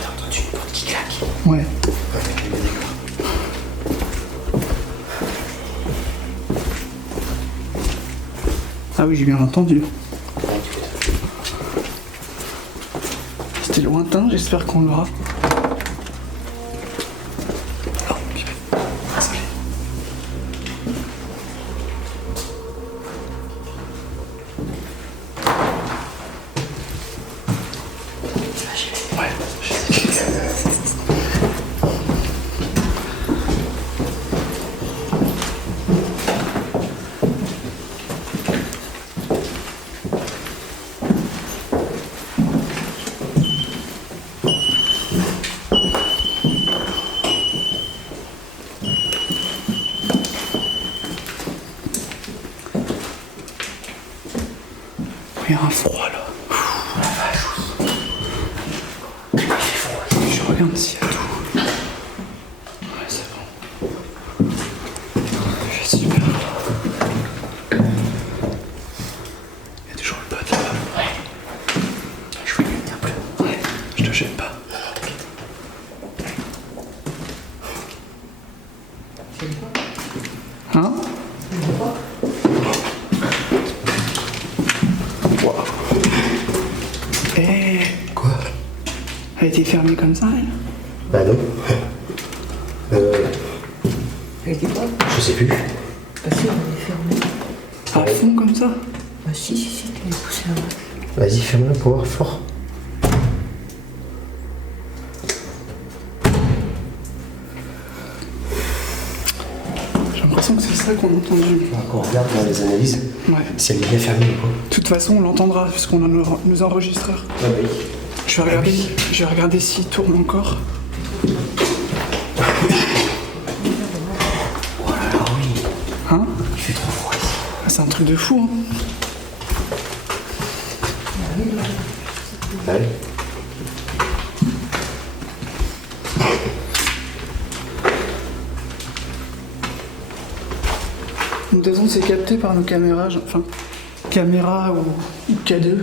T'as entendu une porte qui claque? Ouais. Ah oui, j'ai bien entendu. C'était lointain, j'espère qu'on l'aura. Oh, désolé. Ouais, je sais. Il y a un froid là. Je regarde s'il y a tout. Ouais, c'est bon. C'est super. Il y a toujours le pote là-bas. Ouais. Je vais lui venir plus. Ouais, je te gêne pas. Hein? Wow. Eh, Quoi? elle était fermée comme ça, elle? Bah non. Elle était pas. Je sais plus. Bah si, on est fermé. À fond comme ça? Bah si, tu l'as poussé là. Vas-y, ferme-la pour voir fort. J'ai l'impression que c'est ça qu'on a entendu. On regarde dans les analyses Ouais. si elle est bien fermée ou pas. De toute façon, on l'entendra puisqu'on a nos enregistreurs. Ah oui. Je vais regarder s'il tourne encore. Oh là là, oui. Hein? Il fait trop froid ici. Ah, c'est un truc de fou, hein. Bah oui. De toute façon, c'est capté par nos caméras, enfin, caméra ou K2.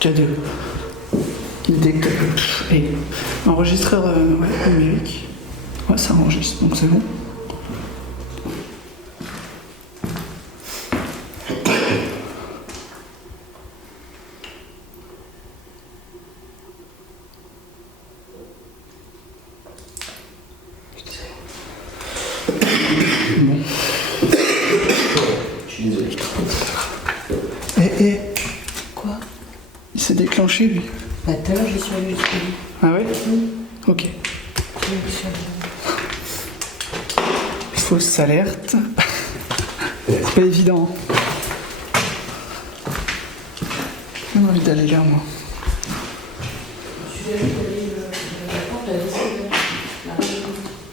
K2. Détecteur. Et enregistreur ouais, numérique. Ouais, ça enregistre, donc c'est bon. Bon. Je suis désolé. Et Quoi? il s'est déclenché, lui. Bah tout à l'heure, j'ai sur lui. Ah ouais? Ok. Fausse alerte. C'est pas évident. J'ai envie d'aller là, moi.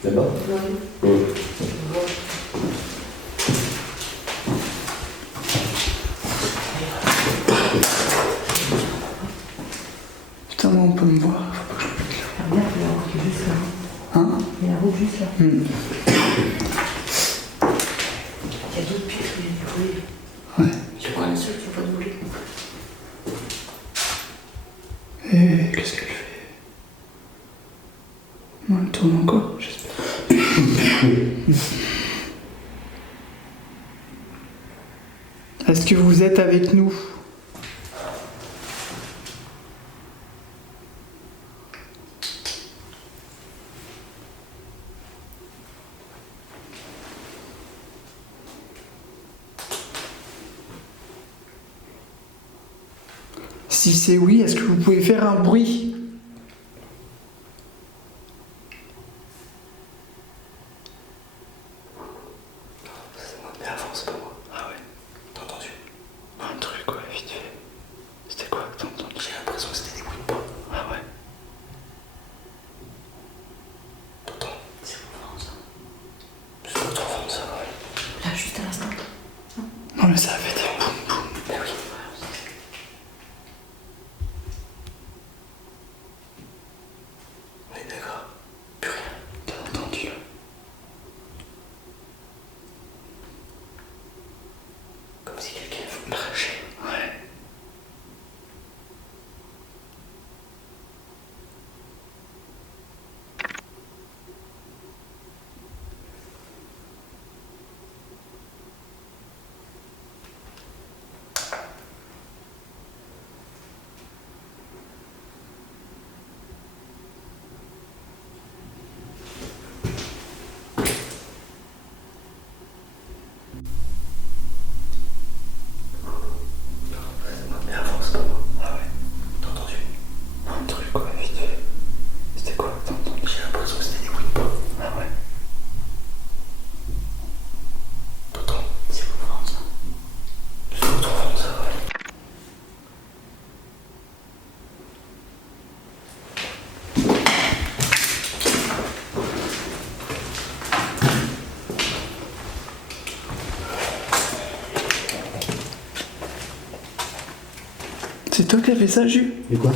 Là-bas? Putain, moi, on peut me voir. Regarde, il y a la route qui est juste là. Hein? Il y a la route juste là. Hmm. Il y a d'autres pièces où il y a du bruit. Ouais. Tu vois un seul qui va bouger. Et qu'est-ce qu'elle fait? Non, elle tourne encore, j'espère. Est-ce que vous êtes avec nous? Si c'est oui, est-ce que vous pouvez faire un bruit? C'est moi, mais avant, c'est pas moi. Ah ouais. T'as entendu? Un truc, ouais, vite fait. C'était quoi que t'as entendu? J'ai l'impression que c'était des bruits de pas. Ah ouais. T'entends? C'est bon, ça. C'est pas trop fort, ça, ouais. Là, juste à l'instant. Non mais ça a fait des boum boum. Mais oui. On est d'accord. Plus rien. T'as entendu? Comme si quelqu'un marchait. Ouais. Mais avant, c'est pas moi. Ah ouais. T'as entendu? Un truc, ouais, vite fait. C'était quoi que t'as entendu? J'ai l'impression que c'était des bruits de pas. Ah ouais. T'entends? C'est bon, ça. C'est pas trop fort, ça, ouais. C'est toi qui as fait ça, Jus? De quoi?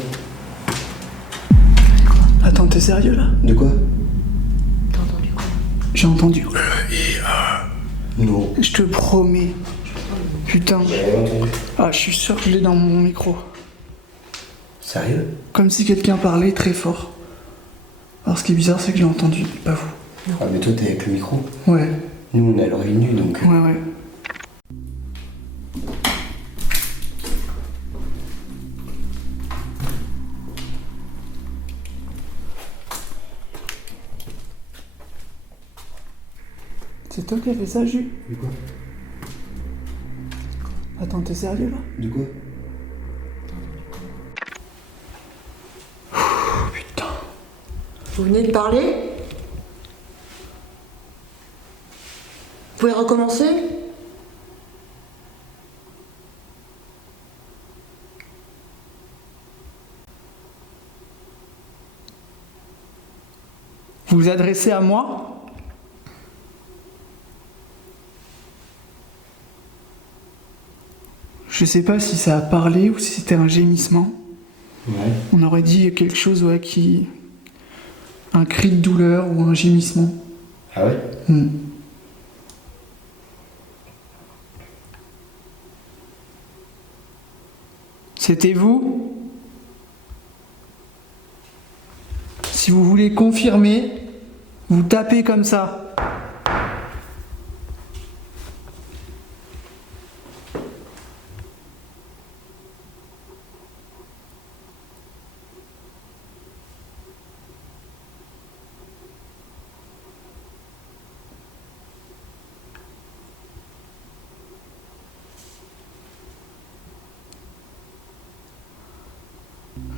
Attends, t'es sérieux là? De quoi? T'as entendu quoi? J'ai entendu. Non. Je te promets. Putain. J'ai rien entendu. Ah, je suis sûr que je l'ai dans mon micro. Sérieux? Comme si quelqu'un parlait très fort. Alors ce qui est bizarre, c'est que j'ai entendu, pas vous. Ah, mais toi, t'es avec le micro. Ouais, Nous, on a l'oreille nue, donc. ouais, ouais. C'est toi qui as fait ça, Jus? De quoi? Attends, t'es sérieux là? De quoi? Oh putain. Vous venez de parler? Vous pouvez recommencer? Vous vous adressez à moi? Je sais pas si ça a parlé ou si c'était un gémissement. Ouais. On aurait dit quelque chose, ouais, qui... Un cri de douleur ou un gémissement. Ah ouais? Hmm. C'était vous? Si vous voulez confirmer, vous tapez comme ça.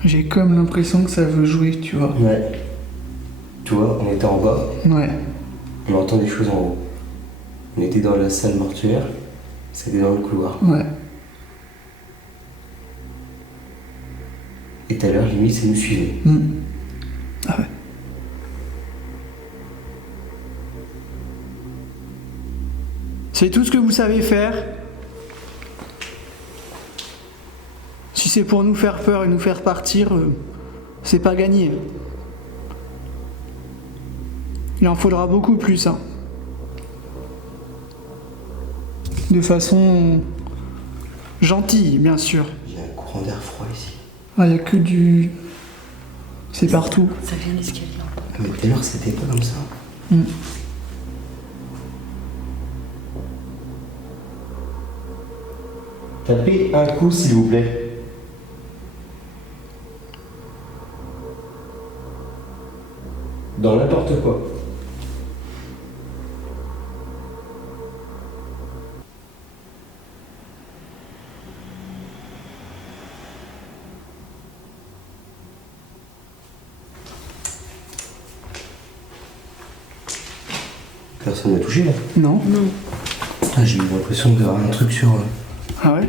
J'ai comme l'impression que ça veut jouer, tu vois. Ouais. Tu vois, on était en bas, Ouais. on entend des choses en haut. On était dans la salle mortuaire, c'était dans le couloir. Ouais. Et tout à l'heure, limite, ça nous suivait. Hmm. Ah ouais. C'est tout ce que vous savez faire. Si c'est pour nous faire peur et nous faire partir, c'est pas gagné. Il en faudra beaucoup plus, hein. De façon gentille, bien sûr. Il y a un courant d'air froid ici. Ah, y a que du... C'est partout. Ça vient de l'escalier. Ah, mais tout à l'heure, c'était pas comme ça. Hmm. Tapez un coup, s'il vous plaît. Dans n'importe quoi. personne m'a touché là. Non. Non. Ah, j'ai eu l'impression d'avoir un truc sur. Ah ouais?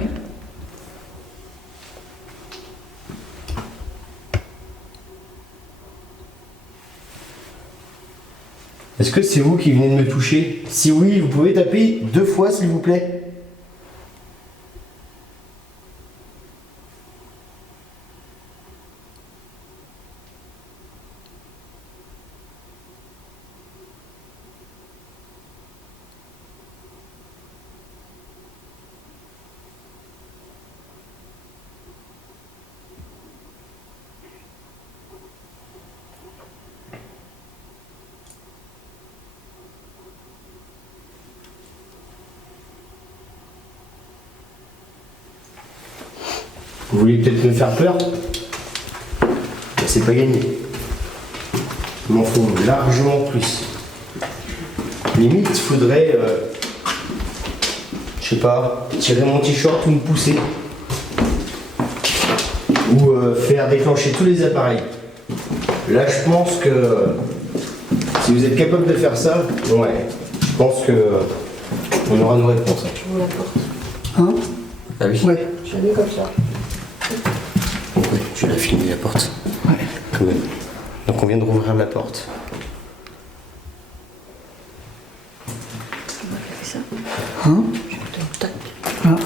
Est-ce que c'est vous qui venez de me toucher? Si oui, vous pouvez taper 2 fois s'il vous plaît. Vous voulez peut-être me faire peur? C'est pas gagné. Il m'en faut largement plus. Limite, il faudrait, je sais pas, tirer mon t-shirt ou me pousser. Ou faire déclencher tous les appareils. Là, je pense que si vous êtes capable de faire ça, ouais, je pense que on aura nos réponses. J'ouvre la porte. Hein? Ah oui? Ouais. Je l'ai comme ça. Ouais, je vais la filmer la porte. Ouais. Quand même. Donc on vient de rouvrir la porte. On va faire ça. Hein? Je te tac. Ah.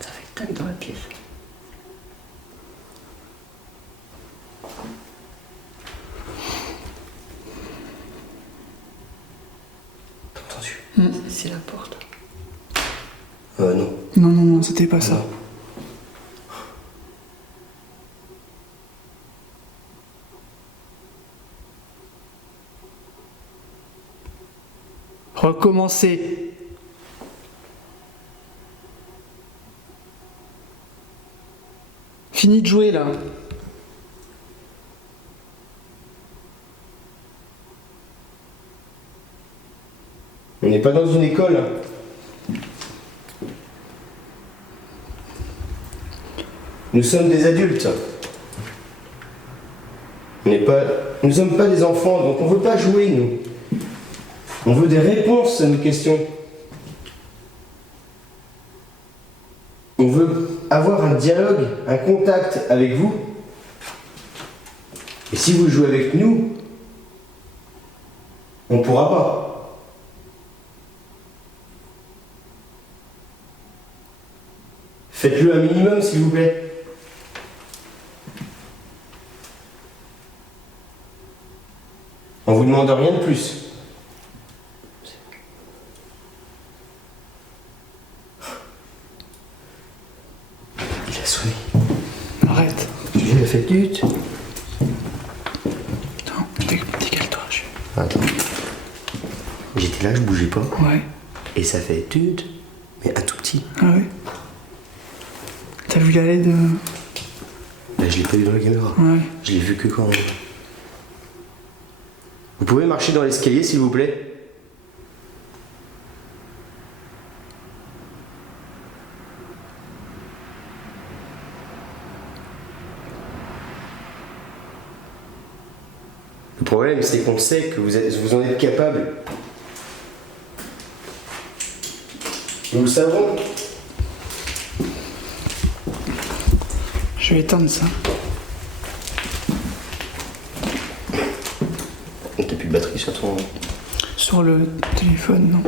Ça fait tac dans la pièce. T'as entendu? C'est la porte. Non. Non, non, non, c'était pas ça. Non. Recommencer. Fini de jouer là. On n'est pas dans une école. Nous sommes des adultes. Nous sommes pas des enfants, donc on veut pas jouer, nous. On veut des réponses à nos questions. On veut avoir un dialogue, un contact avec vous. Et si vous jouez avec nous, on ne pourra pas. Faites-le un minimum, s'il vous plaît. On vous demande rien de plus. Il a sonné. Arrête. Il a fait tut. Attends, décale-toi. Attends. J'étais là, je bougeais pas. Ouais. Et ça fait tut, mais un tout petit. Ah ouais. T'as vu la LED? Là, je l'ai pas vu dans la caméra. Ouais. Je l'ai vu que quand. Vous pouvez marcher dans l'escalier, s'il vous plaît? Le problème, c'est qu'on sait que vous en êtes capable. Nous le savons. Je vais éteindre ça. T'as plus de batterie sur ton. Sur le téléphone, non.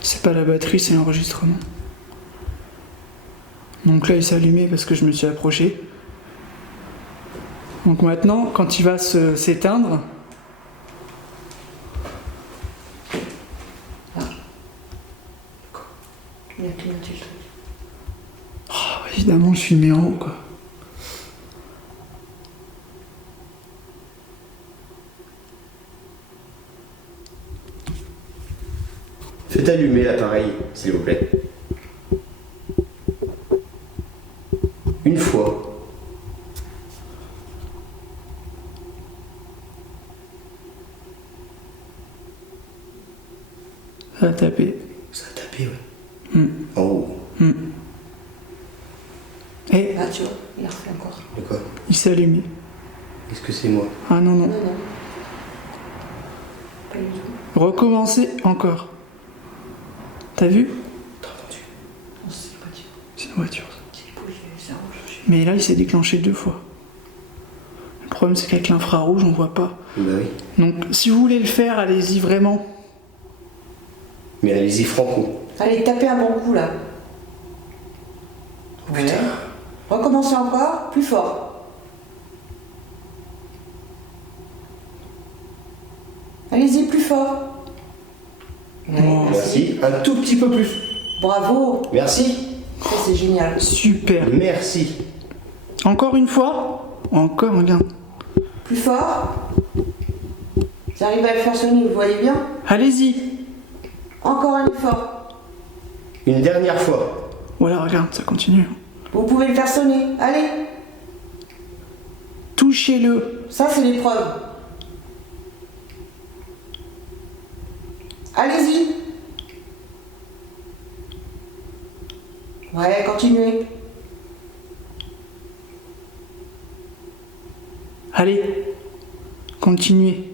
C'est pas la batterie, c'est l'enregistrement. Donc là, il s'est allumé parce que je me suis approché. Donc maintenant, quand il va s'éteindre, Il a clignoté le truc. évidemment, je suis mis en haut, quoi. Faites allumer l'appareil, s'il vous plaît. Une fois. Ça a tapé. Ça a tapé, ouais. Hmm. En haut. Hmm. Et Ah, tu vois, il a refait encore. De quoi? il s'est allumé. Est-ce que c'est moi? Ah non, non. Non, non. Pas du tout. Recommencer encore. T'as vu? T'as entendu? Non, c'est pas du tout. C'est une voiture. C'est bouge, ça rouge. Mais là, il s'est déclenché 2 fois. Le problème, c'est qu'avec l'infrarouge, on voit pas. Bah oui. Donc, si vous voulez le faire, allez-y vraiment. Mais allez-y franco. Allez, tapez un bon coup là. Ouais. Recommencez encore, plus fort. Allez-y, plus fort. Ouais, Oh. Merci. Un tout petit peu plus. Bravo. Merci. Ça, c'est génial. Super. Merci. Encore une fois. Encore, regarde. Plus fort. Vous arrivez à le faire sonner, vous voyez bien. Allez-y. Encore un effort. Une dernière fois. Voilà, regarde, ça continue. Vous pouvez le faire sonner. Allez. Touchez-le. Ça, c'est l'épreuve. Allez-y. Ouais, continuez. Allez. Continuez.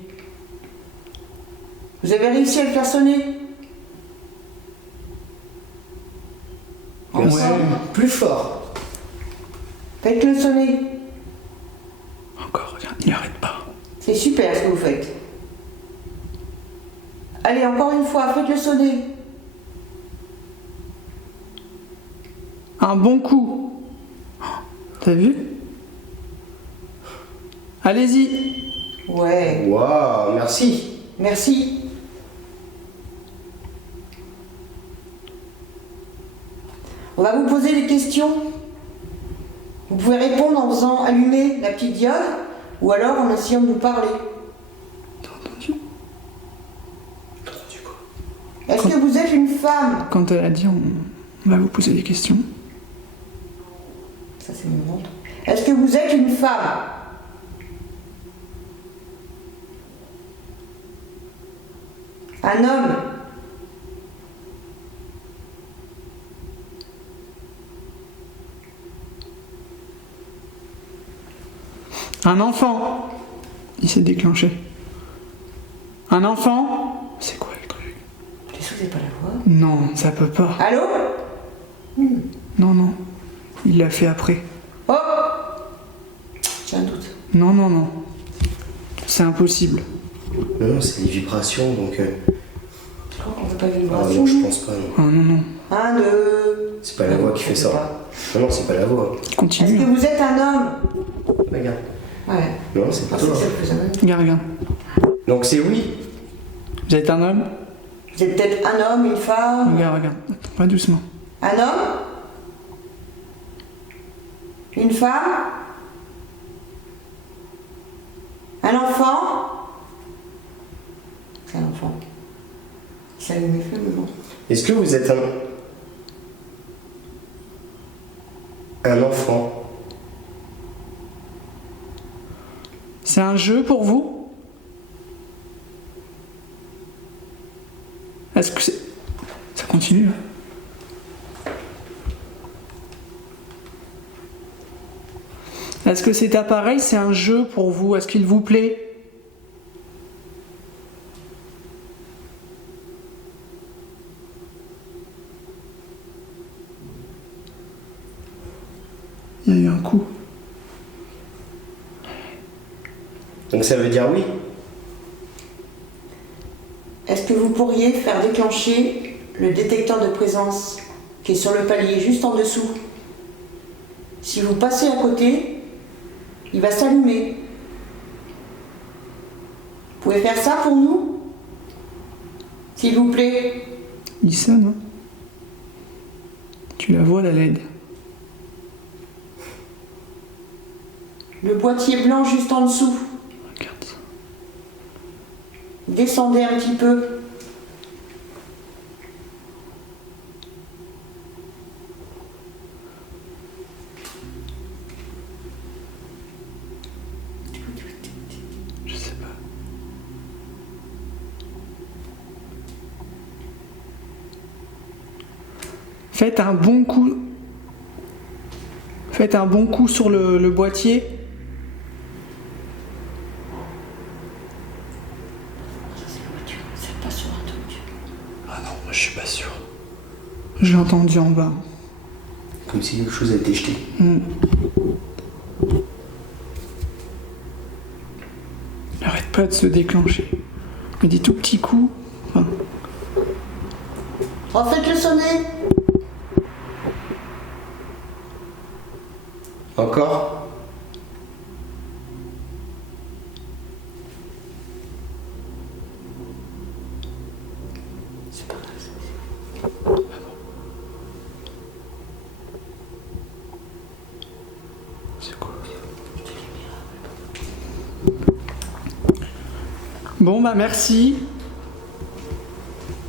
Vous avez réussi à le faire sonner. Merci. Ouais. Plus fort. Faites-le sonner. Encore, regarde, il n'arrête pas. C'est super ce que vous faites. Allez, encore une fois, faites-le sonner. Un bon coup. T'as vu? Allez-y. Ouais, Waouh, merci. merci. On va vous poser des questions. Vous pouvez répondre en faisant allumer la petite diode ou alors en essayant de nous parler. T'as entendu? T'as entendu quoi? Est-ce que vous êtes une femme? Quand elle a dit, on va vous poser des questions. Ça, c'est mon ventre. Est-ce que vous êtes une femme? Un homme? Un enfant. Il s'est déclenché. Un enfant. C'est quoi le truc? T'es sûr que c'est pas la voix? Non, ça peut pas. Allô? Non, non. Il l'a fait après. Oh! J'ai un doute. Non, non, non. C'est impossible. Non, non, c'est des vibrations, donc... Je crois qu'on veut pas Ah vibration. non, je pense pas, non. Ah non, non. Un, deux. C'est pas la voix qui fait ça. Non, non, c'est pas la voix. Est-ce Continue. que vous êtes un homme? Regarde. Ouais. Non, c'est pas Ah, c'est toi. ça que vous avez. Regarde, regarde. Donc c'est oui. Vous êtes un homme? Vous êtes peut-être un homme, une femme? Regarde, regarde. Pas doucement. Un homme? Une femme? Un enfant? C'est un enfant. Il s'allume les feux, mais bon. Est-ce que vous êtes un enfant? C'est un jeu pour vous? Est-ce que c'est... Ça continue hein. Est-ce que cet appareil, c'est un jeu pour vous? Est-ce qu'il vous plaît? Il y a eu un coup. Donc ça veut dire oui. Est-ce que vous pourriez faire déclencher le détecteur de présence qui est sur le palier juste en dessous? Si vous passez à côté, il va s'allumer. Vous pouvez faire ça pour nous? S'il vous plaît. Il sonne, hein? Tu la vois, la LED. Le boîtier blanc juste en dessous. Regarde ça. Descendez un petit peu. Je sais pas. Faites un bon coup. Faites un bon coup sur le boîtier. C'est pas sur un truc. Ah non, moi je suis pas sûr. J'ai entendu en bas. Comme si quelque chose a été jeté. Il arrête pas de se déclencher. Mais des tout petits coups. Enfin, Refaites-le sonner. Encore? C'est pas grave. C'est quoi? Bon bah merci.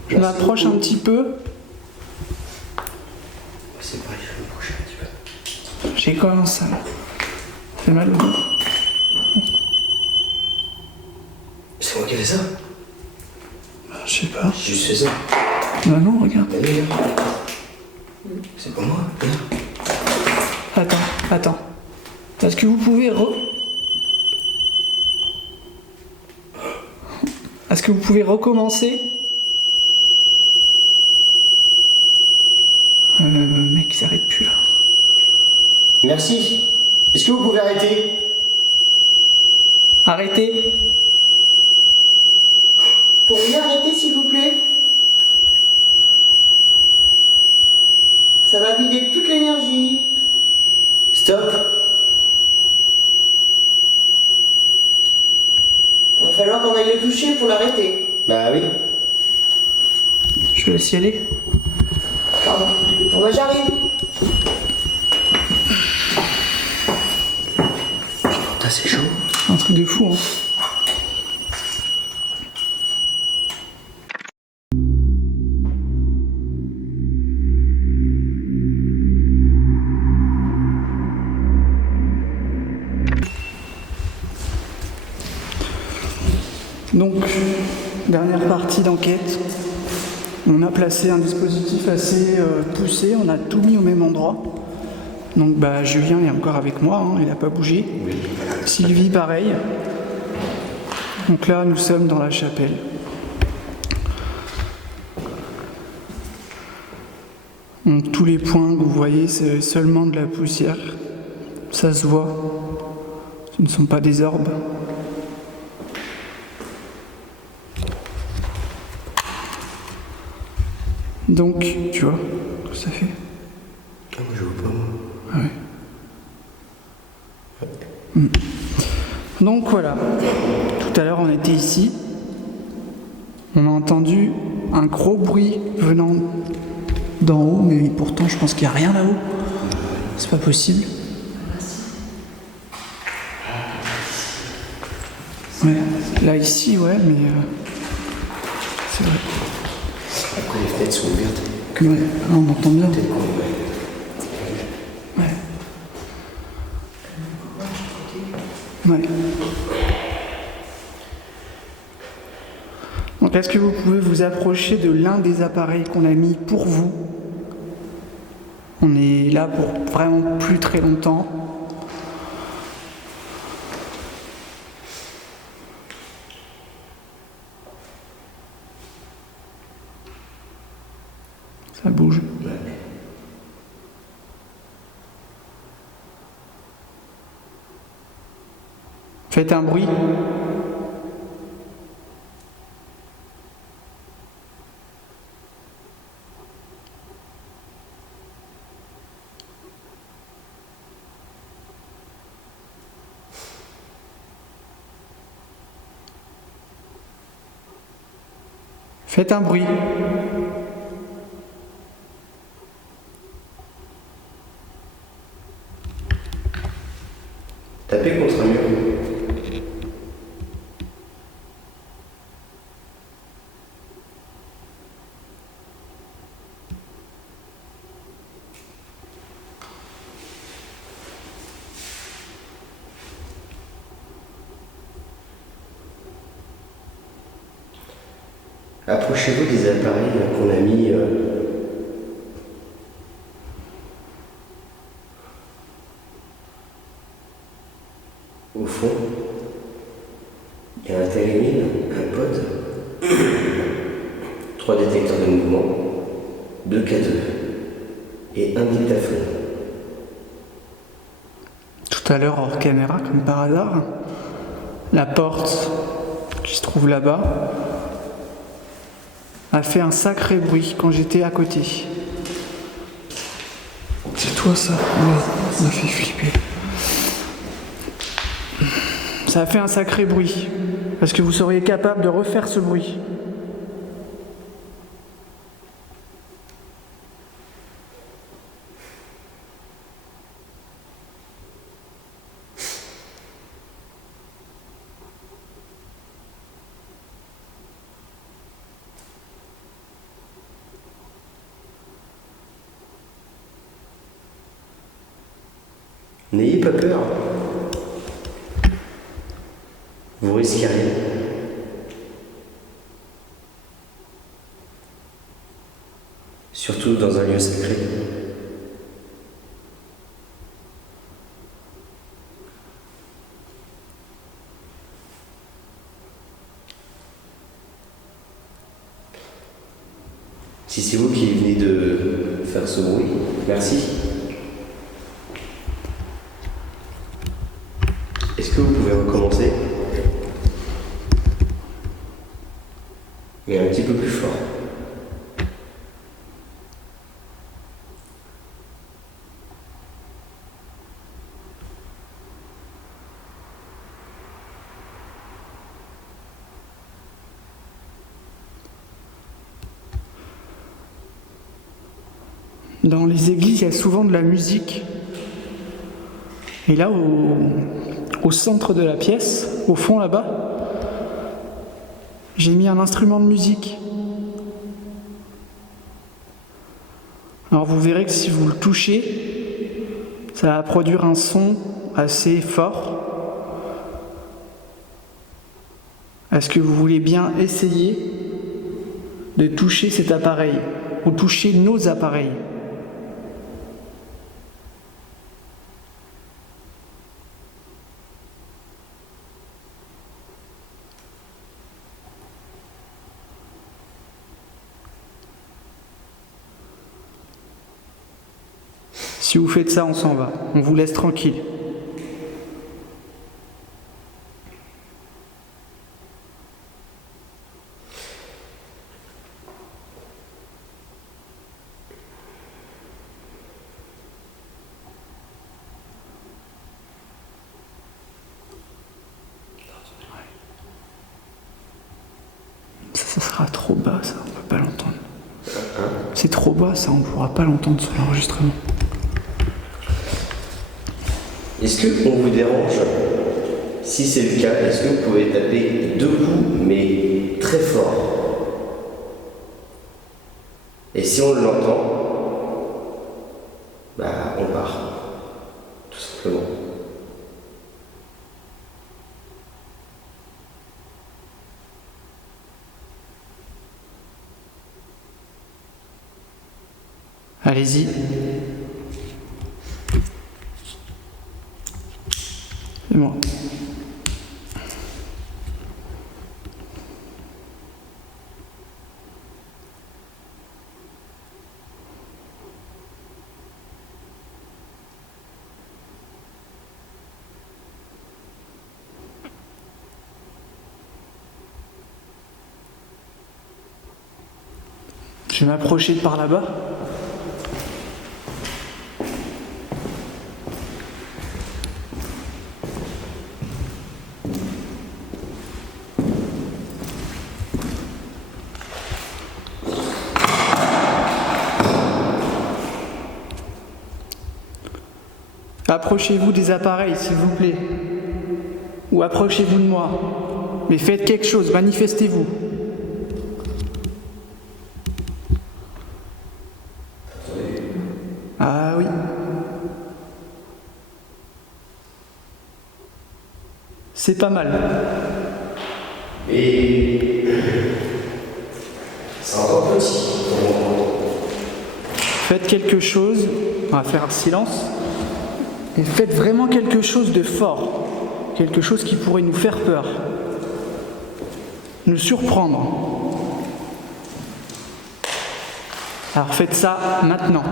Je Merci m'approche un beaucoup. petit peu. C'est pareil, je vais m'approcher un petit peu. J'ai quand même ça. Ça fait mal au dos. C'est moi qui ai fait ça? Je sais pas. J'ai juste fait ça. Bah non, regarde. Mais regarde. C'est pas moi, regarde. Attends. Est-ce que vous pouvez Est-ce que vous pouvez recommencer? Mec, il s'arrête plus là. Merci. Est-ce que vous pouvez arrêter? Arrêtez. Pourriez arrêter s'il vous plaît? Ça va vider toute l'énergie. Stop. Il va falloir qu'on aille le toucher pour l'arrêter. Bah oui. Je te laisse y aller. Pardon. Bon bah j'arrive. Putain, c'est chaud. Un truc de fou, hein. Donc, dernière partie d'enquête. On a placé un dispositif assez poussé, on a tout mis au même endroit. Donc bah Julien est encore avec moi, hein, il n'a pas bougé. Sylvie pareil. Donc là nous sommes dans la chapelle. Donc tous les points que vous voyez c'est seulement de la poussière. Ça se voit. Ce ne sont pas des orbes. Donc, tu vois, ce que ça fait. Ah, moi je vois pas, moi. Ah ouais. Donc voilà, tout à l'heure on était ici, on a entendu un gros bruit venant d'en haut, mais pourtant je pense qu'il n'y a rien là-haut, c'est pas possible. Ouais, là ici, ouais, mais c'est vrai. Après les fenêtres sont ouvertes. Ouais, là, on entend bien. Peut-être qu'on Ouais. Ouais. Donc est-ce que vous pouvez vous approcher de l'un des appareils qu'on a mis pour vous? On est là pour vraiment plus très longtemps. Ça bouge. Faites un bruit. Faites un bruit. Tapez contre un mur. Approchez-vous des appareils qu'on a mis. fond, il y a un télémine, un pod, 3 détecteurs de mouvement, 2 K2 et un dictaphone. Tout à l'heure, hors caméra, comme par hasard, la porte qui se trouve là-bas a fait un sacré bruit quand j'étais à côté. C'est toi ça? Ouais, ça m'a fait flipper. Ça a fait un sacré bruit. Est-ce que vous seriez capable de refaire ce bruit? N'ayez pas peur. Vous risquez rien. Surtout dans un lieu sacré. Si c'est vous qui venez de faire ce bruit, merci. Est-ce que vous pouvez recommencer? Et un petit peu plus fort. Dans les églises, il y a souvent de la musique. Et là, au centre de la pièce, au fond là-bas, j'ai mis un instrument de musique. Alors vous verrez que si vous le touchez, ça va produire un son assez fort. Est-ce que vous voulez bien essayer de toucher cet appareil ou toucher nos appareils ? Si vous faites ça, on s'en va. On vous laisse tranquille. Ça sera trop bas, ça, on ne peut pas l'entendre. C'est trop bas, ça, on ne pourra pas l'entendre sur l'enregistrement. Est-ce qu'on vous dérange? Si c'est le cas, est-ce que vous pouvez taper 2 coups, mais très fort? Et si on l'entend, bah on part, tout simplement. Allez-y. C'est bon. Je vais m'approcher de par là-bas. Approchez-vous des appareils, s'il vous plaît. Ou approchez-vous de moi. Mais faites quelque chose, manifestez-vous. Ah oui. C'est pas mal. Et c'est encore petit. Faites quelque chose. On va faire un silence. Et faites vraiment quelque chose de fort. quelque chose qui pourrait nous faire peur, nous surprendre. Alors faites ça maintenant.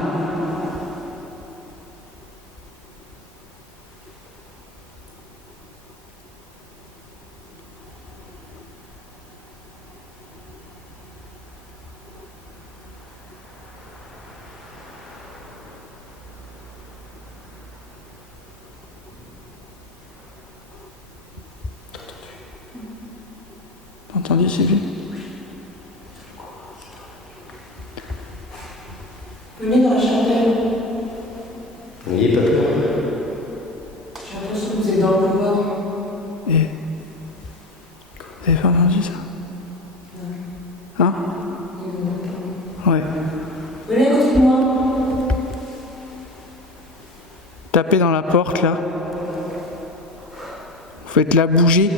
T'as entendu, Sylvie? Venez dans la chapelle. N'ayez pas peur. J'ai l'impression que vous êtes dans le couloir. Et vous avez pas entendu ça? Hein? Ouais. Venez à côté de moi. Tapez dans la porte là. Faites-la bouger.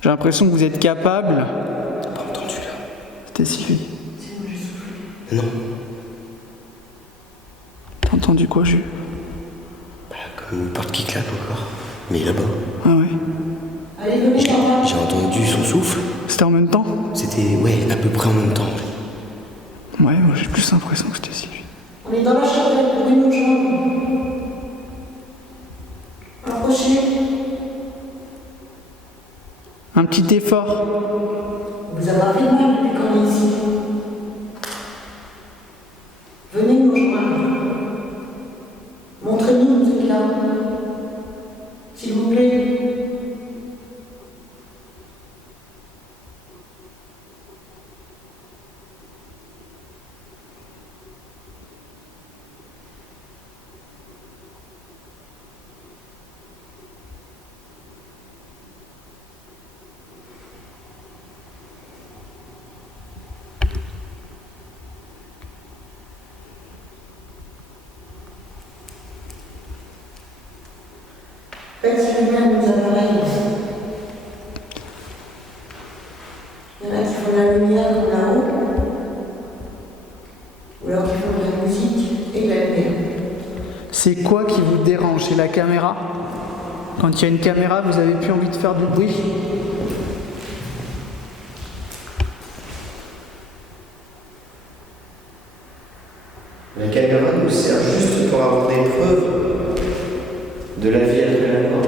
J'ai l'impression que vous êtes capable. T'as pas entendu là? C'était Sylvie. Non. T'as entendu quoi, Jules? Bah, comme une porte qui claque encore. Mais là-bas. Ah ouais. Allez, venez par là. J'ai entendu son souffle. C'était en même temps? C'était, ouais, à peu près en même temps. Ouais, moi j'ai plus l'impression que c'était Sylvie. On est dans la chapelle. Venez nous rejoindre. Approchez. Un petit effort. Vous avez fait mal depuis qu'on est ici. Venez nous rejoindre. Montrez-nous que vous êtes là. S'il vous plaît. Faites lumière de nos appareils. Il y en a qui font de la lumière comme là-haut, ou alors qui font de la musique et de la lumière. C'est quoi qui vous dérange? C'est la caméra? Quand il y a une caméra, vous avez plus envie de faire du bruit? La caméra nous sert juste pour avoir des preuves de la vie après la mort.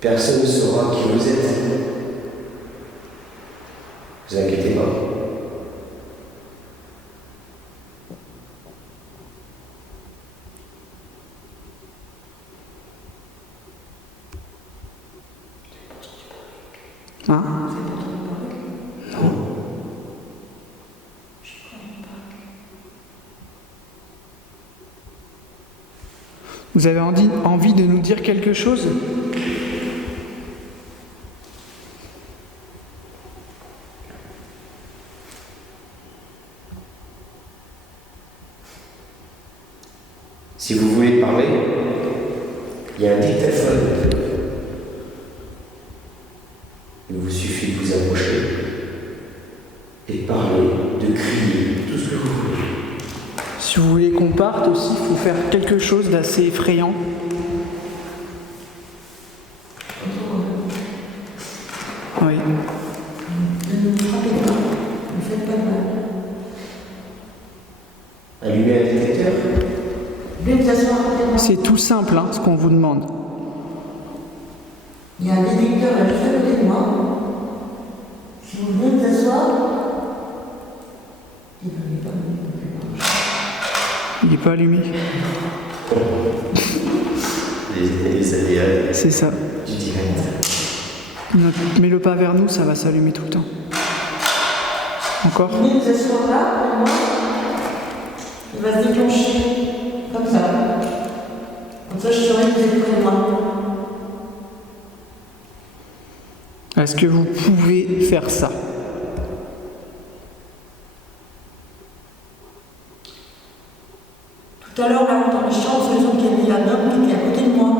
Personne ne saura qui vous êtes. Vous inquiétez pas. Hein? Vous avez envie de nous dire quelque chose? Si vous voulez parler, il y a un dictaphone. Il vous suffit de vous approcher et de parler, de crier, tout ce que vous voulez. Si vous voulez qu'on parte aussi, il faut faire quelque chose d'assez effrayant. Oui. Ne nous frappez pas, ne faites pas de mal. Allumez un détecteur. Venez vous asseoir à côté de moi. C'est tout simple, hein, ce qu'on vous demande. Il y a un détecteur là juste à côté de moi. Si vous venez vous asseoir, il ne pas Il n'est pas allumé. Les aléas C'est ça. du direct. Mets-le pas vers nous, ça va s'allumer tout le temps. Encore? venez vous asseoir là, près de moi. Il va se déclencher comme ça. Comme ça, je saurai que vous êtes près de moi. Est-ce que vous pouvez faire ça? Tout à l'heure, là, dans les chambres, nous avons qu'il y avait un homme qui était à côté de moi.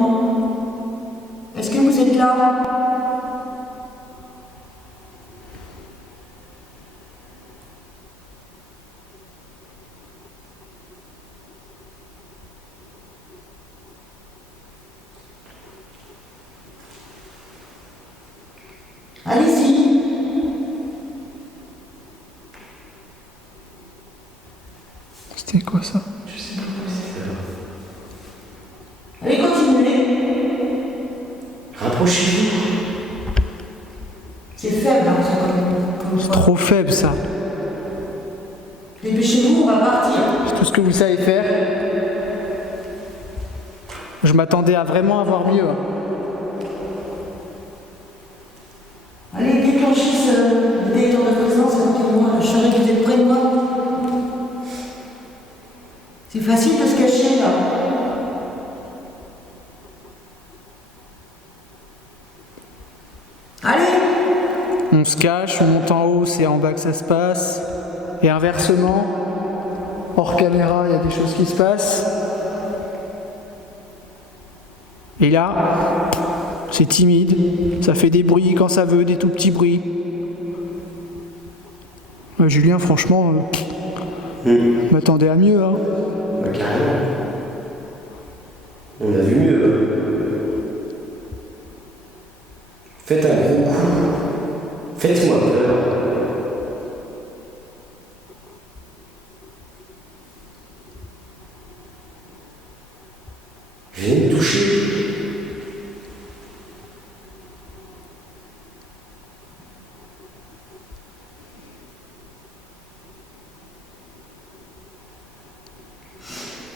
Est-ce que vous êtes là? Allez-y. C'était quoi ça? Allez, continuez. Rapprochez-vous. C'est faible, hein, ça, comme C'est ça. trop faible ça. Dépêchez-vous, on va partir. C'est tout ce que vous savez faire. Je m'attendais à vraiment avoir mieux. Hein. Allez, déclenchez ce détecteur de présence à côté de moi. Je saurais que vous êtes près de moi. C'est facile de se cacher, là. Allez! On se cache, on monte en haut, c'est en bas que ça se passe. Et inversement, hors caméra, il y a des choses qui se passent. Et là, c'est timide, ça fait des bruits quand ça veut, des tout petits bruits. Julien, franchement, je m'attendais à mieux. Hein. Bah, carrément. On a vu mieux. Faites un gros coup. Faites-moi peur. Viens me toucher.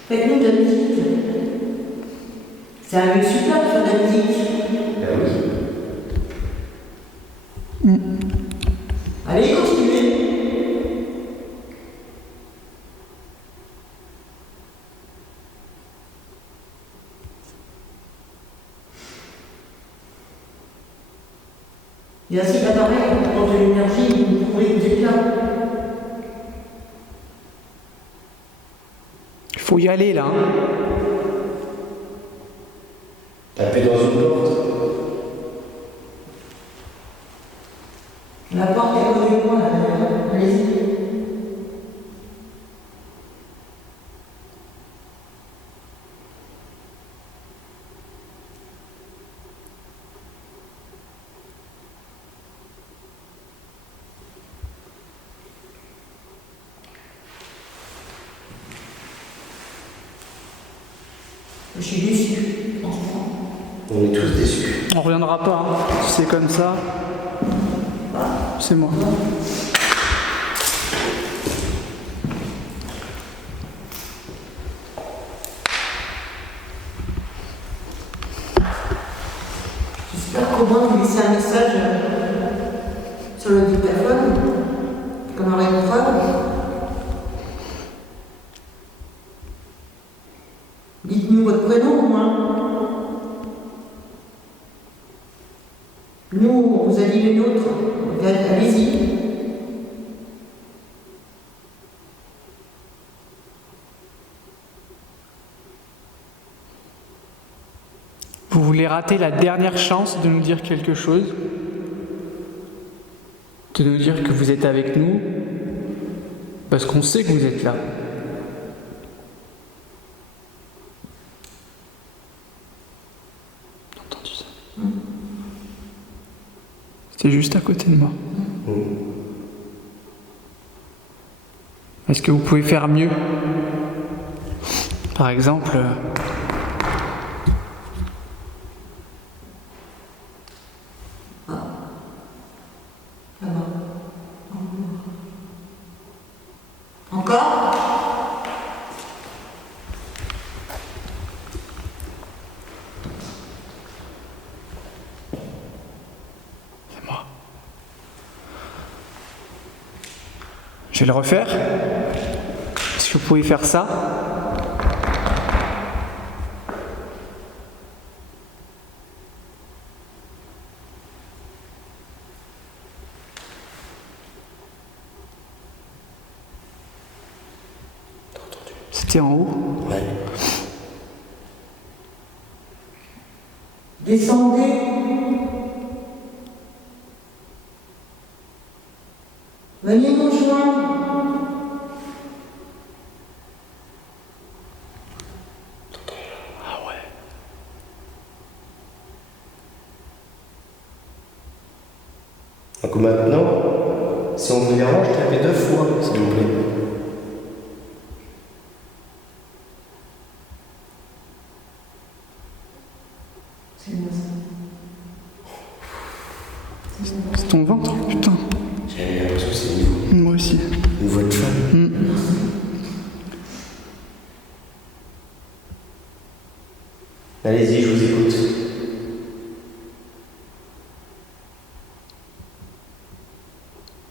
Faites-nous de la musique. C'est un lieu super de faire de la musique. Ah oui. Allez, continuez. Il y a aussi l'appareil qui prend de l'énergie, vous trouvez que vous êtes là. Il faut y aller là. Hein. Tapez dans une porte. La porte est à côté de moi, là, allez-y. Je suis déçu, franchement. On est tous déçus. On reviendra pas. Hein. Si c'est comme ça, c'est moi. J'espère qu'au moins vous laissez un message sur le dictaphone, qu'on aura une preuve. Dites-nous votre prénom au moins. Nous, on vous a dit les nôtres. Allez-y. Vous voulez rater la dernière chance de nous dire quelque chose, de nous dire que vous êtes avec nous, parce qu'on sait que vous êtes là. T'as entendu ça? C'était juste à côté de moi. Est-ce que vous pouvez faire mieux? Par exemple, Encore? c'est moi. Je vais le refaire. Est-ce que vous pouvez faire ça? C'était en haut. Ouais. Descendez. Venez nous joindre. Ah ouais. Donc maintenant, si on vous dérange, tapez 2 fois, s'il vous plaît. C'est ton ventre, putain. J'ai l'impression que c'est Moi aussi. une voix de femme. Allez-y, je vous écoute.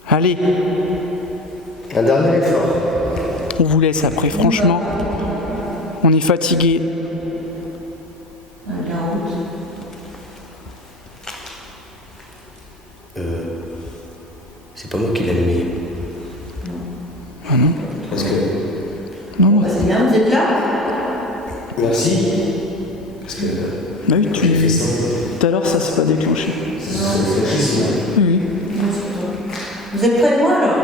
Allez, Un dernier effort. on vous laisse après, franchement. On est fatigué. C'est pas moi qui l'ai allumé. Ah non? Parce que. Non, non. Bah, c'est bien, vous êtes là? Merci. Parce que. Bah oui, J'ai fait ça. tout à l'heure, ça s'est pas déclenché. Oui, oui. Vous êtes près de moi, là?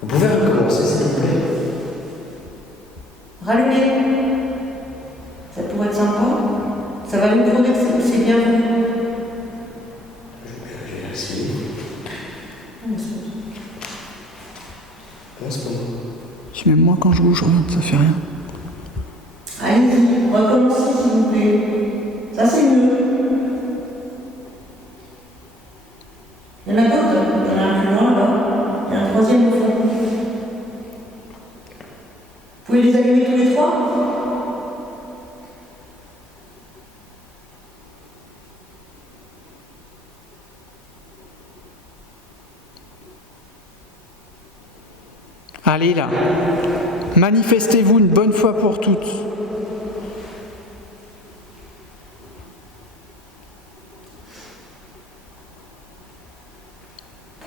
Vous pouvez recommencer, s'il vous plaît? Rallumez. Ça pourrait être sympa. Ça va nous prouver que c'est bien vous. Merci. Non, c'est pas moi. Si même moi, quand je bouge, regarde, ça fait rien. Allez-y, recommencez s'il vous plaît. Ça c'est mieux. Il y en a d'autres, il y en a un plus loin là. Il y a un troisième au fond. Vous pouvez les allumer tous les trois? Allez là, manifestez-vous une bonne fois pour toutes.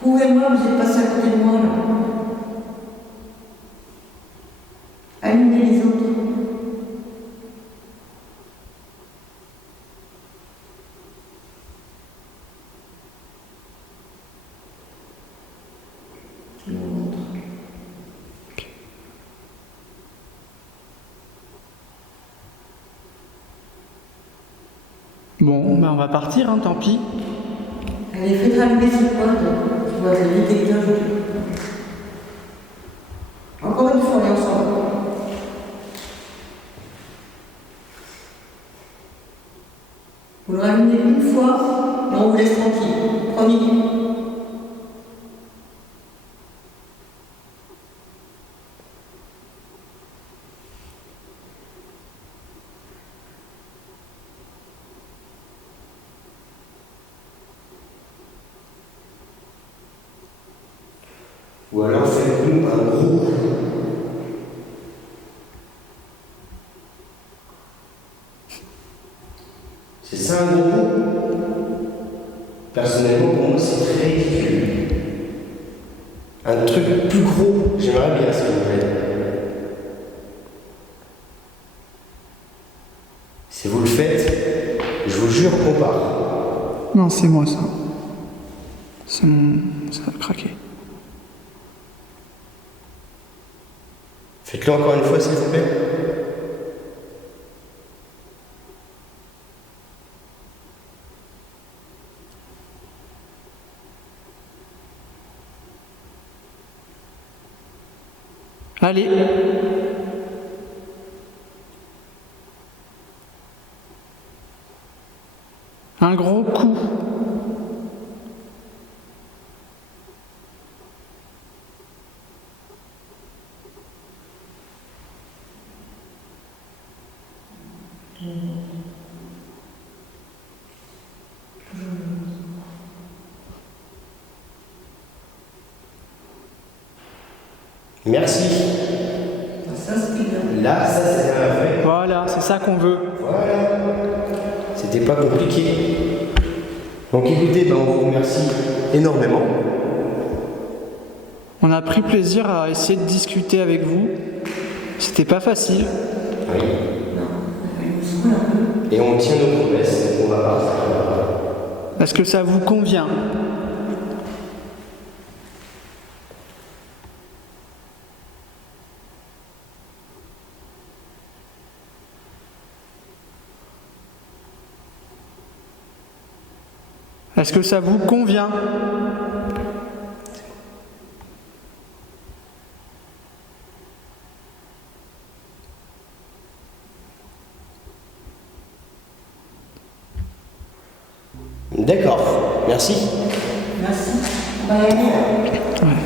Prouvez-moi que vous êtes passé à côté de moi là. Allumez les autres. Je vous montre. Bon, ben on va partir, hein, tant pis. Allez, faites rallumer ce code. Je vois le détecteur. Encore une fois, on est ensemble. Vous le rallumez une fois et on vous laisse tranquille. Promis. Ou alors faites-nous un gros. C'est ça un gros? Personnellement, pour moi, c'est très ridicule. Un truc plus gros, j'aimerais bien, s'il vous plaît. Si vous le faites, je vous jure qu'on part. Non, c'est moi ça. C'est mon... ça a craqué. Faites-le encore une fois, s'il vous plaît. Allez. Un gros coup. Merci. Ça, c'était bien. Là, ça, c'est un vrai. Voilà, c'est ça qu'on veut. Voilà. C'était pas compliqué. Donc écoutez, ben, on vous remercie énormément. On a pris plaisir à essayer de discuter avec vous. C'était pas facile. Oui. Et on tient nos promesses, on va partir. Est-ce que ça vous convient? Est-ce que ça vous convient? D'accord, merci. Merci. On va y aller. Ouais.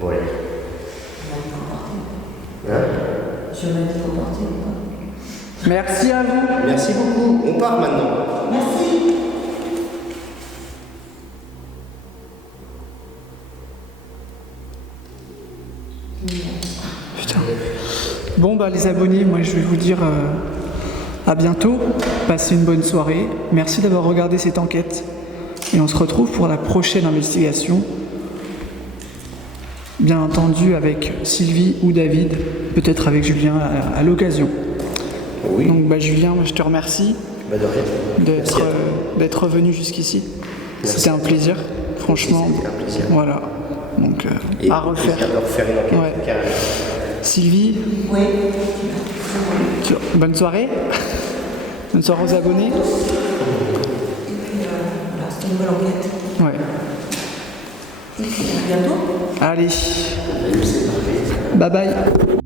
Ouais. Hein? Je vais mettre au porter. Merci à vous. Merci beaucoup. On part maintenant. Merci. Putain. Bon bah les abonnés, moi je vais vous dire à bientôt. Passez une bonne soirée. Merci d'avoir regardé cette enquête. Et on se retrouve pour la prochaine investigation. Bien entendu avec Sylvie ou David, peut-être avec Julien à l'occasion. Oui. Donc bah Julien, je te remercie Bah de rien. Merci à toi. d'être venu jusqu'ici. Merci. C'était un plaisir, franchement. C'était un plaisir. Voilà. Donc Et à refaire. plaisir de refaire une enquête. Ouais. Carrément. Sylvie, Oui. bonne soirée. Bonne soirée aux abonnés. Et puis voilà, c'était une bonne enquête. Ouais. Et puis à bientôt. Allez. C'est parfait. Bye bye.